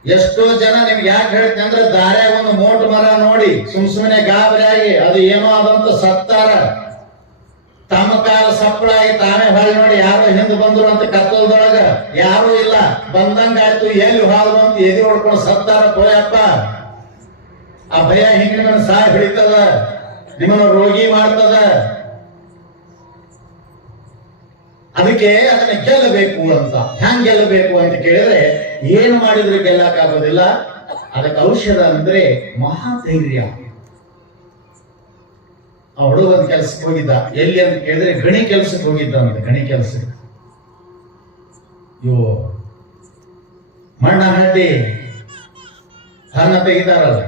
ಎಷ್ಟೋ ಜನ ನಿಮ್ಗೆ ಯಾಕೆ ಹೇಳ್ತೀನಿ ಅಂದ್ರೆ, ದಾರ್ಯಾಗ ಒಂದು ಮೋಟ್ ಮರ ನೋಡಿ ಸುಮ್ಮನೆ ಗಾಬರಿ ಆಗಿ ಅದು ಏನೋ ಅದಂತ ಸತ್ತಾರ, ತಮ್ಮ ಕಾಲ ಸಪ್ಪಳಾಗಿ ತಾವೇ ಹೊಳ್ಳಿ ನೋಡಿ ಯಾರೋ ಹಿಂದೆ ಬಂದ್ರು ಅಂತ ಕತ್ತಲದೊಳಗ ಯಾರು ಇಲ್ಲ, ಬಂದಂಗಾಯ್ತು, ಎಲ್ಲಿ ಹೋದ್ರು ಅಂತ ಎದಿ ಹೊಡ್ಕೊಂಡು ಸತ್ತಾರ. ಪೋಯಪ್ಪ, ಆ ಭಯ ಹಿಂಗೆ ನಿಮ್ಮನ್ನು ಸಾಯ್ ಹಿಡಿತದ, ನಿಮ್ಮನ್ನು ರೋಗಿ ಮಾಡ್ತದ. ಅದಕ್ಕೆ ಅದನ್ನ ಗೆಲ್ಲಬೇಕು ಅಂತ. ಹ್ಯಾಂಗ್ ಗೆಲ್ಲಬೇಕು ಅಂತ ಕೇಳಿದ್ರೆ ಏನು ಮಾಡಿದ್ರು ಗೆಲ್ಲಕ್ಕಾಗೋದಿಲ್ಲ. ಅದಕ್ಕೆ ಔಷಧ ಅಂದ್ರೆ ಮಹಾಧೈರ್ಯ. ಆ ಹುಡುಗ ಒಂದು ಕೆಲಸಕ್ಕೆ ಹೋಗಿದ್ದ. ಎಲ್ಲಿ ಅಂತ ಕೇಳಿದ್ರೆ ಗಣಿ ಕೆಲಸಕ್ಕೆ ಹೋಗಿದ್ದ ಅಂತ. ಗಣಿ ಕೆಲಸಕ್ಕೆ ಇವು ಮಣ್ಣ ಹಡ್ಡಿ ಹಣ ತೆಗಿತಾರಲ್ಲ,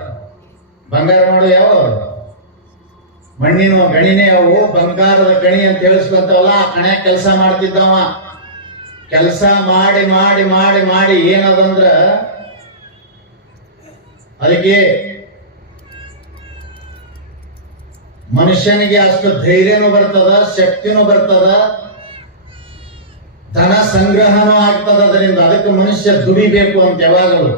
ಬಂಗಾರ ಮಾಡೋ ಯಾವ ಮಣ್ಣಿನ ಗಣಿನೇ ಅವು, ಬಂಗಾರದ ಗಣಿ ಅಂತ ಹೇಳಿಸ್ಕೊಂತವಲ್ಲ, ಆ ಕಣ್ಯಾಗ ಕೆಲಸ ಮಾಡ್ತಿದ್ದವ. ಕೆಲಸ ಮಾಡಿ ಮಾಡಿ ಮಾಡಿ ಮಾಡಿ ಏನದಂದ್ರ ಅದಕ್ಕೆ ಮನುಷ್ಯನಿಗೆ ಅಷ್ಟು ಧೈರ್ಯನೂ ಬರ್ತದ, ಶಕ್ತಿನೂ ಬರ್ತದ, ಧನ ಸಂಗ್ರಹನೂ ಆಗ್ತದ. ಅದರಿಂದ ಅದಕ್ಕೆ ಮನುಷ್ಯ ದುಡಿಬೇಕು ಅಂತ ಯಾವಾಗಲೂ.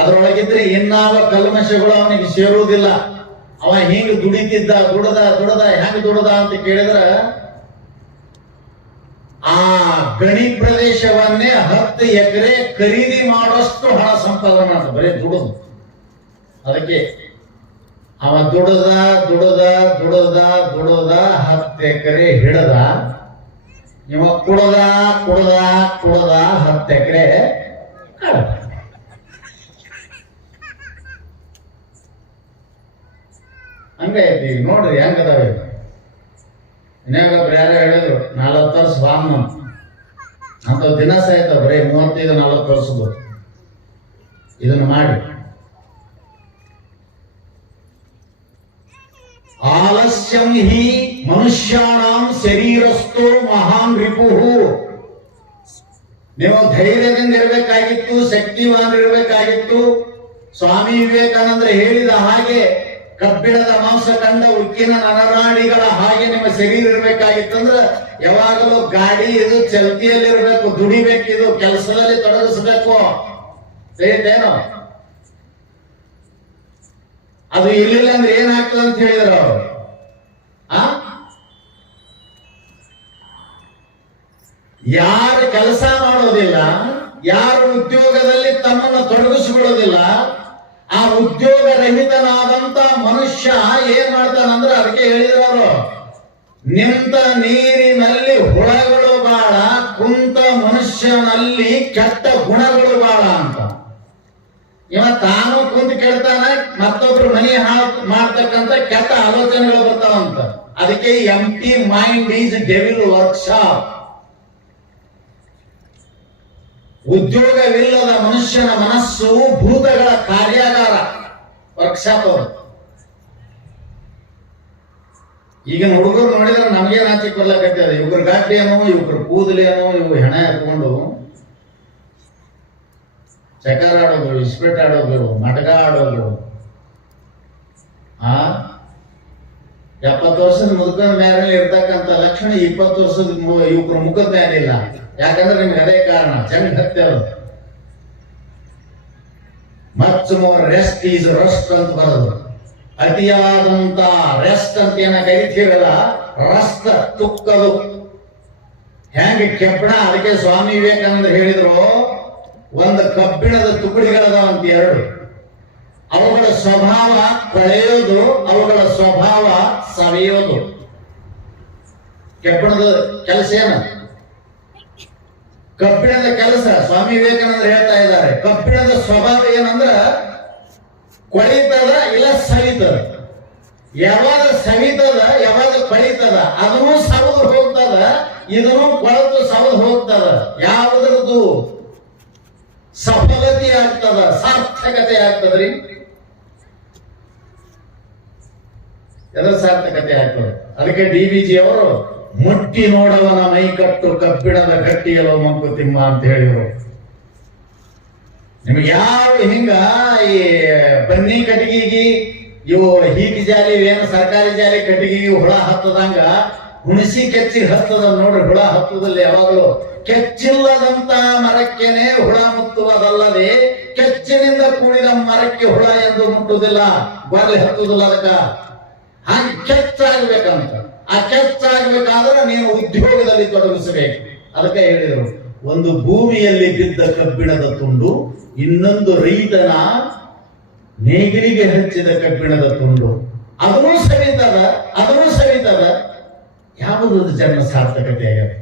ಅದರೊಳಗಿದ್ರೆ ಇನ್ನಾವ ಕಲ್ಮಶಗಳು ಅವನಿಗೆ ಸೇರುವುದಿಲ್ಲ. ಅವ ಹಿಂಗ ದುಡಿತಿದ್ದ, ದುಡದ ಹೆಂಗ್ ದುಡದ ಅಂತ ಕೇಳಿದ್ರ, ಆ ಗಣಿ ಪ್ರದೇಶವನ್ನೇ 10 ಎಕರೆ ಖರೀದಿ ಮಾಡೋಷ್ಟು ಹಣ ಸಂಪಾದನೆ ಮಾಡ್ತ, ಬರೀ ದುಡದು. ಅದಕ್ಕೆ ಅವ ದುಡದ 10 ಎಕರೆ ಹಿಡದ, ಇವ ಕುಡದ 10 ಎಕರೆ ಕಳ್ದ. ಹಂಗೈತಿ. ನೋಡ್ರಿ ಹೆಂಗದಾವೆ. ಇನ್ನೊಬ್ಬರು ಯಾರೋ ಹೇಳಿದ್ರು 40 ವರ್ಷ ಬಾಮ್ಮ ಅಂತ ದಿನ ಸಾಯ್ತ, ಬರೀ 35-40 ವರ್ಷದ್ದು. ಇದನ್ನು ಮಾಡಿ ಆಲಸ್ಯಂ ಹಿ ಮನುಷ್ಯಾಣಾಂ ಶರೀರಸ್ಥೋ ಮಹಾನ್ ರಿಪುಹು. ನೀವು ಧೈರ್ಯದಿಂದ ಇರಬೇಕಾಗಿತ್ತು, ಶಕ್ತಿವಾನ್ ಇರಬೇಕಾಗಿತ್ತು. ಸ್ವಾಮಿ ವಿವೇಕಾನಂದರು ಹೇಳಿದ ಹಾಗೆ ಕಬ್ಬಿಣದ ಮಾಂಸಖಂಡ, ಉಕ್ಕಿನ ನರನಾಡಿಗಳ ಹಾಗೆ ನಿಮ್ಮ ಶರೀರ ಇರಬೇಕಾಗಿತ್ತಂದ್ರೆ ಯಾವಾಗಲೂ ಗಾಡಿ ಇದು ಚಲ್ತಿಯಲ್ಲಿ ಇರಬೇಕು, ದುಡಿಬೇಕು, ಇದು ಕೆಲಸದಲ್ಲಿ ತೊಡಗಿಸ್ಬೇಕು. ಏನೋ ಅದು ಇರ್ಲಿಲ್ಲ ಅಂದ್ರೆ ಏನಾಗ್ತದೆ ಅಂತ ಹೇಳಿದ್ರು ಅವರು. ಯಾರು ಕೆಲಸ ಮಾಡೋದಿಲ್ಲ, ಯಾರು ಉದ್ಯೋಗದಲ್ಲಿ ತಮ್ಮನ್ನು ತೊಡಗಿಸಿಕೊಳ್ಳೋದಿಲ್ಲ, ಆ ಉದ್ಯೋಗ ರಹಿತನಾದಂತ ಮನುಷ್ಯ ಏನ್ ಮಾಡ್ತಾನಂದ್ರೆ, ಅದಕ್ಕೆ ಹೇಳಿದ್ರು ನಿಂತ ನೀರಿನಲ್ಲಿ ಹುಳಗಳು ಬಾಳ, ಕುಂತ ಮನುಷ್ಯನಲ್ಲಿ ಕೆಟ್ಟ ಗುಣಗಳು ಬಾಳ ಅಂತ. ಇವ ತಾನು ಕುಂತು ಕೇಳ್ತಾನ, ಮತ್ತೊಬ್ರು ಮನಿ ಹಾಳು ಮಾಡ್ತಕ್ಕಂತ ಕೆಟ್ಟ ಆಲೋಚನೆಗಳು ಬರ್ತಾವಂತ. ಅದಕ್ಕೆ ಎಂಟಿ ಮೈಂಡ್ ಈಸ್ ಡೆವಿಲ್ ವರ್ಕ್ಶಾಪ್. ಉದ್ಯೋಗವಿಲ್ಲದ ಮನುಷ್ಯನ ಮನಸ್ಸು ಭೂತಗಳ ಕಾರ್ಯಾಗಾರ, ವರ್ಕ್ಶಾಪ್ ಅವರು. ಈಗಿನ ಹುಡುಗರು ನೋಡಿದ್ರೆ ನಮ್ಗೆ ನಾಚಿಕ್ ಬರ್ಲಕತ್ತದ. ಇವ್ರ ಗಾಡ್ಲೇನೋ, ಇವ್ರ ಕೂದಲೇನೋ, ಇವ್ರು ಹೆಣ ಹಾಕೊಂಡು ಚಕರ್ ಆಡೋದು, ಇಸ್ಪೆಟ್ ಆಡೋದು, ಮಟಕ ಆಡೋದು. 70 ವರ್ಷದ ಮುದುಕನ ಮೇಲೆ ಇರ್ತಕ್ಕಂಥ ಲಕ್ಷಣ 20 ವರ್ಷದ ಯುವಕರ ಮುಖದ ಮೇಲೆ ಇಲ್ಲ. ಯಾಕಂದ್ರೆ ನಿಮ್ಗೆ ಅದೇ ಕಾರಣ, ಜಂಗ್ ಹತ್ಯರು. Much more rest is rust ಅಂತ ಬರೋದು. ಅತಿಯಾದಂತ ರೆಸ್ಟ್ ಅಂತ ಏನ ಕರಿತೀರಲ್ಲ, ರಸ್ಟ್ ತುಕ್ಕದು. ಹೆಂಗೆ ಕೆಬ್ಬಣ. ಅದಕ್ಕೆ ಸ್ವಾಮಿ ವಿವೇಕಾನಂದ ಹೇಳಿದ್ರು, ಒಂದು ಕಬ್ಬಿಣದ ತುಕಡಿಗಳದಾವಂತ 2. ಅವುಗಳ ಸ್ವಭಾವ ಕೊಳೆಯೋದು, ಅವುಗಳ ಸ್ವಭಾವ ಸವೆಯೋದು. ಕೆಬ್ಬಣದ ಕೆಲಸ ಏನು? ಕಬ್ಬಿಣದ ಕೆಲಸ. ಸ್ವಾಮಿ ವಿವೇಕಾನಂದರು ಹೇಳ್ತಾ ಇದ್ದಾರೆ, ಕಬ್ಬಿಣದ ಸ್ವಭಾವ ಏನಂದ್ರ ಕೊಳಿತದ ಇಲ್ಲ ಸವಿತದ. ಯಾವಾಗ ಸವಿತದ ಯಾವಾಗ ಕೊಳಿತದ ಅದನ್ನು ಸವದು ಹೋಗ್ತದ, ಇದನ್ನು ಕೊಳತು ಸವದು ಹೋಗ್ತದ. ಯಾವುದ್ರದ್ದು ಸಫಲತೆ ಆಗ್ತದ, ಸಾರ್ಥಕತೆ ಆಗ್ತದ್ರಿ? ಎದ್ರ ಸಾರ್ಥಕತೆ ಆಗ್ತದೆ? ಅದಕ್ಕೆ DVG ಅವರು ಮುಟ್ಟಿ ನೋಡವನ ಮೈಕಟ್ಟು ಕಬ್ಬಿಣದ ಗಟ್ಟಿಯಲ್ಲೋ ಮಂಕುತಿಮ್ಮ ಅಂತ ಹೇಳಿದ್ರು. ನಿಮ್ಗೆ ಯಾವ ಹಿಂಗ ಈ ಬನ್ನಿ ಕಟ್ಟಿಗೆಗಿ ಇವು ಹೀಗೆ ಜಾಲಿ ಏನು ಸರ್ಕಾರಿ ಜಾಲಿ ಕಟ್ಟಿಗೆಗೆ ಹುಳ ಹತ್ತದಂಗ ಹುಣಸಿ ಕೆಚ್ಚಿಗೆ ಹತ್ತದ ನೋಡ್ರಿ. ಹುಳ ಹತ್ತದಲ್ಲಿ ಯಾವಾಗಲೂ ಕೆಚ್ಚಿಲ್ಲದಂತ ಮರಕ್ಕೆನೆ ಹುಳ ಮುತ್ತುವುದಲ್ಲದೆ ಕೆಚ್ಚಿನಿಂದ ಕೂಡಿದ ಮರಕ್ಕೆ ಹುಳ ಎಂದು ಮುಟ್ಟುವುದಿಲ್ಲ, ಗೊರಲೆ ಹತ್ತುವುದಿಲ್ಲ. ಅದಕ್ಕ ಹಾಗೆ ಕೆಚ್ಚಾಗ್ಬೇಕಂತ. ಆ ಕೆಚ್ಚಾಗ್ಬೇಕಾದ್ರೆ ನೀನು ಉದ್ಯೋಗದಲ್ಲಿ ತೊಡಗಿಸಬೇಕು. ಅದಕ್ಕೆ ಹೇಳಿದರು, ಒಂದು ಭೂಮಿಯಲ್ಲಿ ಬಿದ್ದ ಕಬ್ಬಿಣದ ತುಂಡು ಇನ್ನೊಂದು ರೈತನ ನೇಗಿಲಿಗೆ ಹಚ್ಚಿದ ಕಬ್ಬಿಣದ ತುಂಡು. ಅದನ್ನೂ ಸವಿತದ, ಅದನ್ನೂ ಸವಿತದ. ಯಾವುದು ಜನ್ಮ ಸಾರ್ಥಕತೆ ಆಗತ್ತೆ?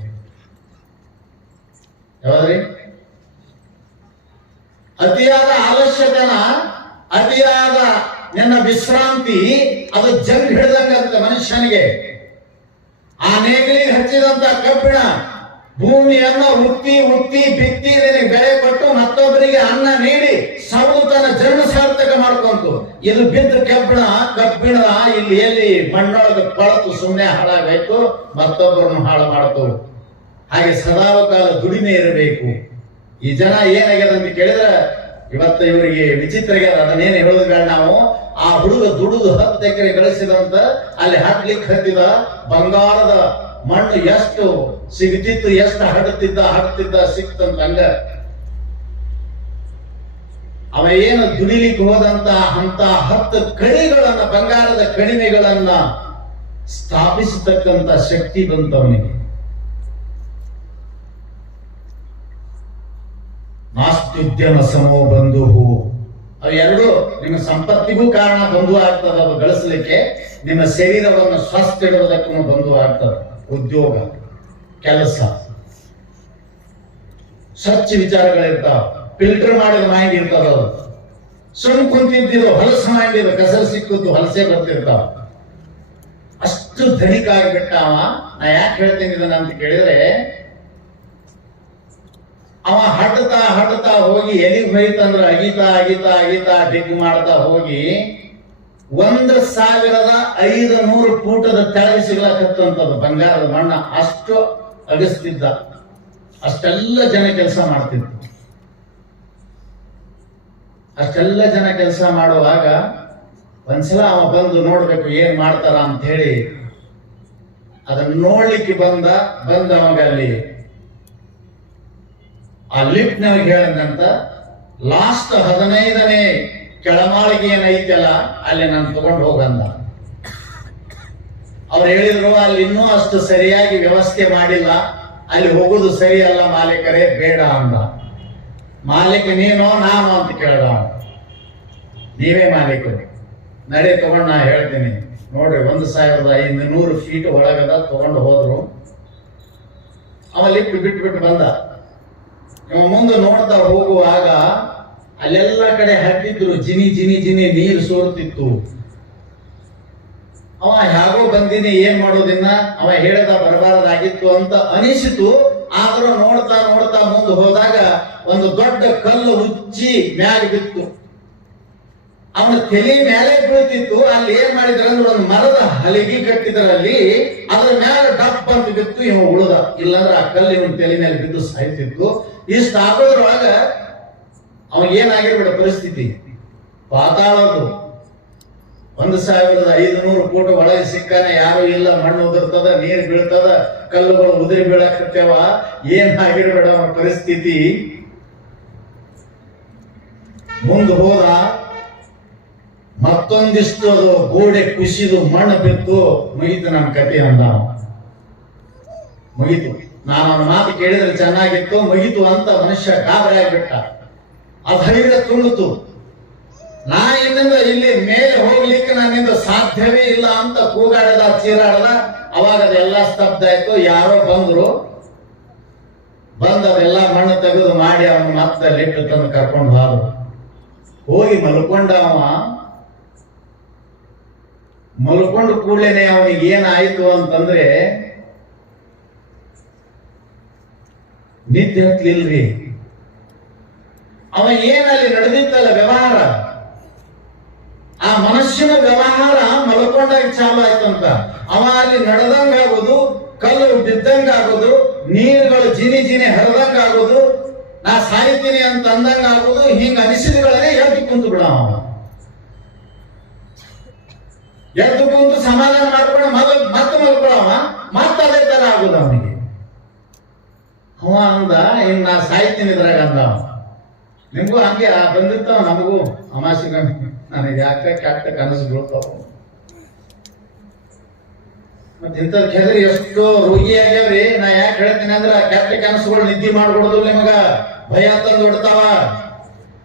ಯಾವ್ದ್ರಿ? ಅತಿಯಾದ ಆಲಸ್ಯತನ, ಅತಿಯಾದ ನಿನ್ನ ವಿಶ್ರಾಂತಿ ಅದು ಜಂಗ್ ಹಿಡಿದಂಗಂತ ಮನುಷ್ಯನಿಗೆ. ಆ ನೇಗಿಲಿಗೆ ಹಚ್ಚಿದಂತ ಕಬ್ಬಿಣ ಭೂಮಿಯನ್ನು ಉತ್ತಿ ಉತ್ತಿ ಬಿತ್ತಿ ನಿನಗೆ ಬೆಳೆ ಕೊಟ್ಟು ಮತ್ತೊಬ್ಬರಿಗೆ ಅನ್ನ ನೀಡಿ ಸೌದು ತನ್ನ ಜನ್ಮ ಸಾರ್ಥಕ ಮಾಡ್ಕೊಂತು. ಇದು ಬಿದ್ದ ಕಬ್ಬಿಣ ಇಲ್ಲಿ ಎಲ್ಲಿ ಮಣ್ಣೊಳಗೆ ಕೊಳತು ಸುಮ್ಮನೆ ಹಾಳಾಗಬೇಕು, ಮತ್ತೊಬ್ಬರನ್ನು ಹಾಳು ಮಾಡ್ತು. ಹಾಗೆ ಸದಾವಕಾಲ ದುಡಿಮೆ ಇರಬೇಕು. ಈ ಜನ ಏನಾಗ್ಯದ ಅಂತ ಕೇಳಿದ್ರೆ ಇವತ್ತು ಇವರಿಗೆ ವಿಚಿತ್ರ ಆಗ್ಯದ. ಅದನ್ನೇನು ಹೇಳೋದು ಬೇಡ ನಾವು. ಆ ಹುಡುಗ ದುಡಿದು 10 ಎಕರೆ ಗಳಿಸಿದಂತ ಅಲ್ಲಿ ಹಾಕ್ಲಿಕ್ಕೆ ಹತ್ತಿದ ಬಂಗಾರದ ಮಣ್ಣು ಎಷ್ಟು ಸಿಗ್ತಿತ್ತು, ಎಷ್ಟು ಹಡ್ತಿದ್ದ ಸಿಕ್ತಂತ. ಹಂಗ ಅವ ಏನು ದುಡಿಲಿಕ್ಕೆ ಹೋದಂತ ಅಂತ 10 ಕಣಿಗಳನ್ನ, ಬಂಗಾರದ ಕಣಿವೆಗಳನ್ನ ಸ್ಥಾಪಿಸತಕ್ಕಂತ ಶಕ್ತಿ ಬಂತವನಿಗೆ. ನಾಸ್ತ್ಯುದ್ಯಮ ಸಮೋ ಬಂಧು. ಅವೆರಡು ನಿಮ್ಮ ಸಂಪತ್ತಿಗೂ ಕಾರಣ ಬಂಧು ಆಗ್ತದ. ಅದು ಗಳಿಸಲಿಕ್ಕೆ ನಿಮ್ಮ ಶರೀರವನ್ನು ಸ್ವಸ್ಥ ಇಡುವುದಕ್ಕೂ ಬಂಧು ಆಗ್ತದೆ. ಉದ್ಯೋಗ, ಕೆಲಸ, ಸ್ವಚ್ಛ ವಿಚಾರಗಳಿರ್ತಾವ. ಫಿಲ್ಟರ್ ಮಾಡಿದ ಮೈಂಡ್ ಇರ್ತದ. ಅದು ಸುಮ್ ಕುಂತಿದ್ದು ಹೊಲಸು ಮೈಂಡ್ ಇದು, ಕಸರು ಸಿಕ್ಕದ್ದು ಹೊಲಸೆ ಬರ್ತಿರ್ತಾವ. ಅಷ್ಟು ಧನಿಕ ಆಗಿಬಿಟ್ಟಾವ. ನಾ ಯಾಕೆ ಹೇಳ್ತೇನೆ ಇದನ್ನ ಅಂತ ಕೇಳಿದ್ರೆ, ಅವ ಹಡ್ತಾ ಹೋಗಿ ಎಲ್ಲಿಗೆ ಹೋಯ್ತಂದ್ರ ಅಗಿತಾ ಡಿಗ್ ಮಾಡ್ತಾ ಹೋಗಿ 1500 ಫೂಟದ ತೆಳಗೆ ಸಿಗ್ಲಾಕತ್ತಂತದ್ದು ಬಂಗಾರದ ಮಣ್ಣ. ಅಷ್ಟು ಅಗಸ್ತಿದ್ದ. ಅಷ್ಟೆಲ್ಲ ಜನ ಕೆಲಸ ಮಾಡ್ತಿದ್ರು. ಅಷ್ಟೆಲ್ಲ ಜನ ಕೆಲಸ ಮಾಡುವಾಗ ಒಂದ್ಸಲ ಅವ ಬಂದು ನೋಡ್ಬೇಕು ಏನ್ ಮಾಡ್ತಾರ ಅಂತ ಹೇಳಿ ಅದನ್ನ ನೋಡ್ಲಿಕ್ಕೆ ಬಂದ ಅವಾಗ ಅಲ್ಲಿ ಆ ಲಿಫ್ಟ್ ನಮಗೆ ಹೇಳದಂತ ಲಾಸ್ಟ್ 15ನೇ ಕೆಳಮಾಳಿಗೆ ಏನೈತಲ್ಲ ಅಲ್ಲಿ ನಾನು ತಗೊಂಡು ಹೋಗಂದ. ಅವ್ರು ಹೇಳಿದ್ರು ಅಲ್ಲಿ ಇನ್ನೂ ಅಷ್ಟು ಸರಿಯಾಗಿ ವ್ಯವಸ್ಥೆ ಮಾಡಿಲ್ಲ, ಅಲ್ಲಿ ಹೋಗುದು ಸರಿಯಲ್ಲ ಮಾಲೀಕರೇ, ಬೇಡ ಅಂದ. ಮಾಲೀಕ ನೀನೋ ನಾನು ಅಂತ ಕೇಳ್ದ. ನೀವೇ ಮಾಲೀಕರು, ನಡೆ ತಗೊಂಡು ನಾ ಹೇಳ್ತೀನಿ ನೋಡ್ರಿ. 1500 ಫೀಟ್ ಒಳಗದ ತಗೊಂಡು ಹೋದ್ರು. ಅವ ಲಿಫ್ಟ್ ಬಿಟ್ಟು ಬಂದ. ಇವ ಮುಂದೆ ನೋಡ್ತಾ ಹೋಗುವಾಗ ಅಲ್ಲೆಲ್ಲ ಕಡೆ ಹಟ್ಟಿದ್ರು, ಜಿನಿ ನೀರು ಸೋರ್ತಿತ್ತು. ಅವ ಹೇಗೋ ಬಂದಿನಿ, ಏನ್ ಮಾಡೋದಿನ್ನ, ಅವ ಹೇಳ್ದ ಬರಬಾರದಾಗಿತ್ತು ಅಂತ ಅನಿಸಿತು. ಆದ್ರೂ ನೋಡ್ತಾ ಮುಂದೆ ಹೋದಾಗ ಒಂದು ದೊಡ್ಡ ಕಲ್ಲು ಉಚ್ಚಿ ಮ್ಯಾಗ ಬಿತ್ತು. ಅವನ ತಲೆ ಮೇಲೆ ಬೀಳ್ತಿತ್ತು. ಅಲ್ಲಿ ಏನ್ ಮಾಡಿದ್ರ ಅಂದ್ರೆ ಒಂದು ಮರದ ಹಲಗಿ ಕಟ್ಟಿದ್ರಲ್ಲಿ ಅದ್ರ ಮ್ಯಾಲ ಡಪ್ ಅಂತ ಬಿತ್ತು. ಇವ ಉಳಿದ, ಇಲ್ಲಾಂದ್ರೆ ಆ ಕಲ್ಲು ಇವನ್ ತಲೆ ಮೇಲೆ ಬಿದ್ದು ಸಾಯ್ತಿತ್ತು. ಇಷ್ಟ ಆಗೋದ್ರೊಳಗ ಅವ ಏನಾಗಿರ್ಬಿಡ ಪರಿಸ್ಥಿತಿ, ಪಾತಾಳದು. 1500 ಫೂಟ್ ಒಳಗೆ ಸಿಕ್ಕಾನೆ, ಯಾರು ಇಲ್ಲ, ಮಣ್ಣು ಉದುರ್ತದ, ನೀರು ಬೀಳ್ತದ, ಕಲ್ಲುಗಳು ಉದುರಿ ಬೀಳಕತ್ತೇವ. ಏನಾಗಿರ್ಬೇಡ ಅವನ ಪರಿಸ್ಥಿತಿ. ಮುಂದೆ ಹೋದ, ಮತ್ತೊಂದಿಷ್ಟು ಅದು ಗೋಡೆ ಕುಸಿದು ಮಣ್ಣು ಬಿತ್ತು. ಮುಗೀತು ನನ್ನ ಕತೆ ಅಂದ. ಮುಗೀತು. ನಾನು ಅವನ ಮಾತು ಕೇಳಿದ್ರೆ ಚೆನ್ನಾಗಿತ್ತು, ಮುಗೀತು ಅಂತ ಮನುಷ್ಯ ಗಾಬರಿ ಆಗಿಬಿಟ್ಟ. ಆ ಧೈರ್ಯ ತುಂಬಿತು. ನಾ ಇಲ್ಲಿಂದ ಇಲ್ಲಿ ಮೇಲೆ ಹೋಗ್ಲಿಕ್ಕೆ ನನ್ನಿಂದ ಸಾಧ್ಯವೇ ಇಲ್ಲ ಅಂತ ಕೂಗಾಡದ, ಚೀರಾಡದ. ಅವಾಗ ಅದೆಲ್ಲ ಸ್ತಬ್ಧ ಆಯ್ತು. ಯಾರೋ ಬಂದ್ರು, ಅದೆಲ್ಲ ಮಣ್ಣು ತೆಗೆದು ಮಾಡಿ ಅವನು ಮತ್ತೆ ಲಿಫ್ಟ್ ತಂದು ಕರ್ಕೊಂಡು ಹೋದ್ರು. ಹೋಗಿ ಮಲ್ಕೊಂಡು ಕೂಡಲೇನೆ ಅವನಿಗೆ ಏನಾಯ್ತು ಅಂತಂದ್ರೆ ನಿದ್ದೆ ಹತ್ಲಿಲ್ರಿ. ಅವ ಏನಲ್ಲಿ ನಡೆದಿತ್ತಲ್ಲ ವ್ಯವಹಾರ, ಆ ಮನುಷ್ಯನ ವ್ಯವಹಾರ ಮಲ್ಕೊಂಡಾಗ ಚಾಲು ಆಯ್ತಂತ. ಅವ ಅಲ್ಲಿ ನಡೆದಂಗಾಗೋದು, ಕಲ್ಲು ಬಿದ್ದಂಗಾಗೋದು, ನೀರುಗಳು ಜಿನಿ ಹರಿದಂಗ ಆಗೋದು, ನಾ ಸಾಯ್ತೀನಿ ಅಂತ ಅಂದಂಗ ಆಗೋದು, ಹಿಂಗ ಅನಿಸಿದಗಳನ್ನೇ ಎದ್ದು ಕುಂತು ಬಿಡ. ಎದ್ದು ಕುಂತು ಸಮಾಧಾನ ಮಾಡ್ಕೊಂಡು ಮತ್ತೆ ಮಲ್ಕೊಳವ, ಮತ್ತೆ ಅದೇ ತರ ಆಗುದು ಅವನಿಗೆ. ಅವ ಅಂದ, ಇನ್ ನಾ ಸಾಯ್ತೀನಿ ಇದ್ರಾಗ ಅಂದ. ನಿಮ್ಗೂ ಹಂಗೆ ಬಂದಿರ್ತಾವ, ನಮಗೂ ಅಮಾಸಿಕ ನನಗೆ ಯಾಕೆ ಕೆಟ್ಟ ಕನಸು ಬೀಳ್ತಾವ. ಮತ್ತೆ ಇಂಥದ್ ಕೆದರಿ ಎಷ್ಟೋ ರೋಗಿ ಆಗ್ಯಾವ್ರಿ. ನಾ ಯಾಕೆ ಹೇಳ್ತೀನಿ ಅಂದ್ರೆ, ಕೆಟ್ಟ ಕನಸುಗಳು ನಿದ್ದೆ ಮಾಡ್ಕೊಡೋದು ನಿಮಗ ಭಯ ತಂದು ಬಿಡ್ತಾವ.